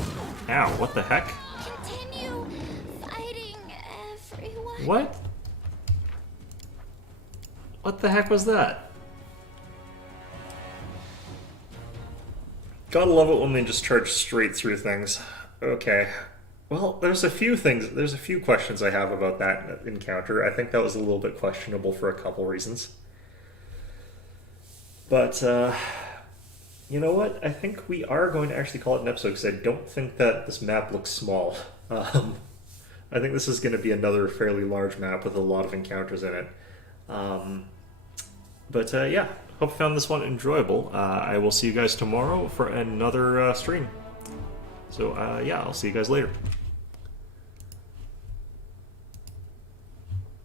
Ow, what the heck? Continue fighting everyone. What? What the heck was that? Gotta love it when they just charge straight through things. Okay. Well, there's a few questions I have about that encounter. I think that was a little bit questionable for a couple reasons. But, you know what? I think we are going to actually call it an episode, because I don't think that this map looks small. I think this is going to be another fairly large map with a lot of encounters in it. But yeah, hope you found this one enjoyable. I will see you guys tomorrow for another stream. So yeah, I'll see you guys later.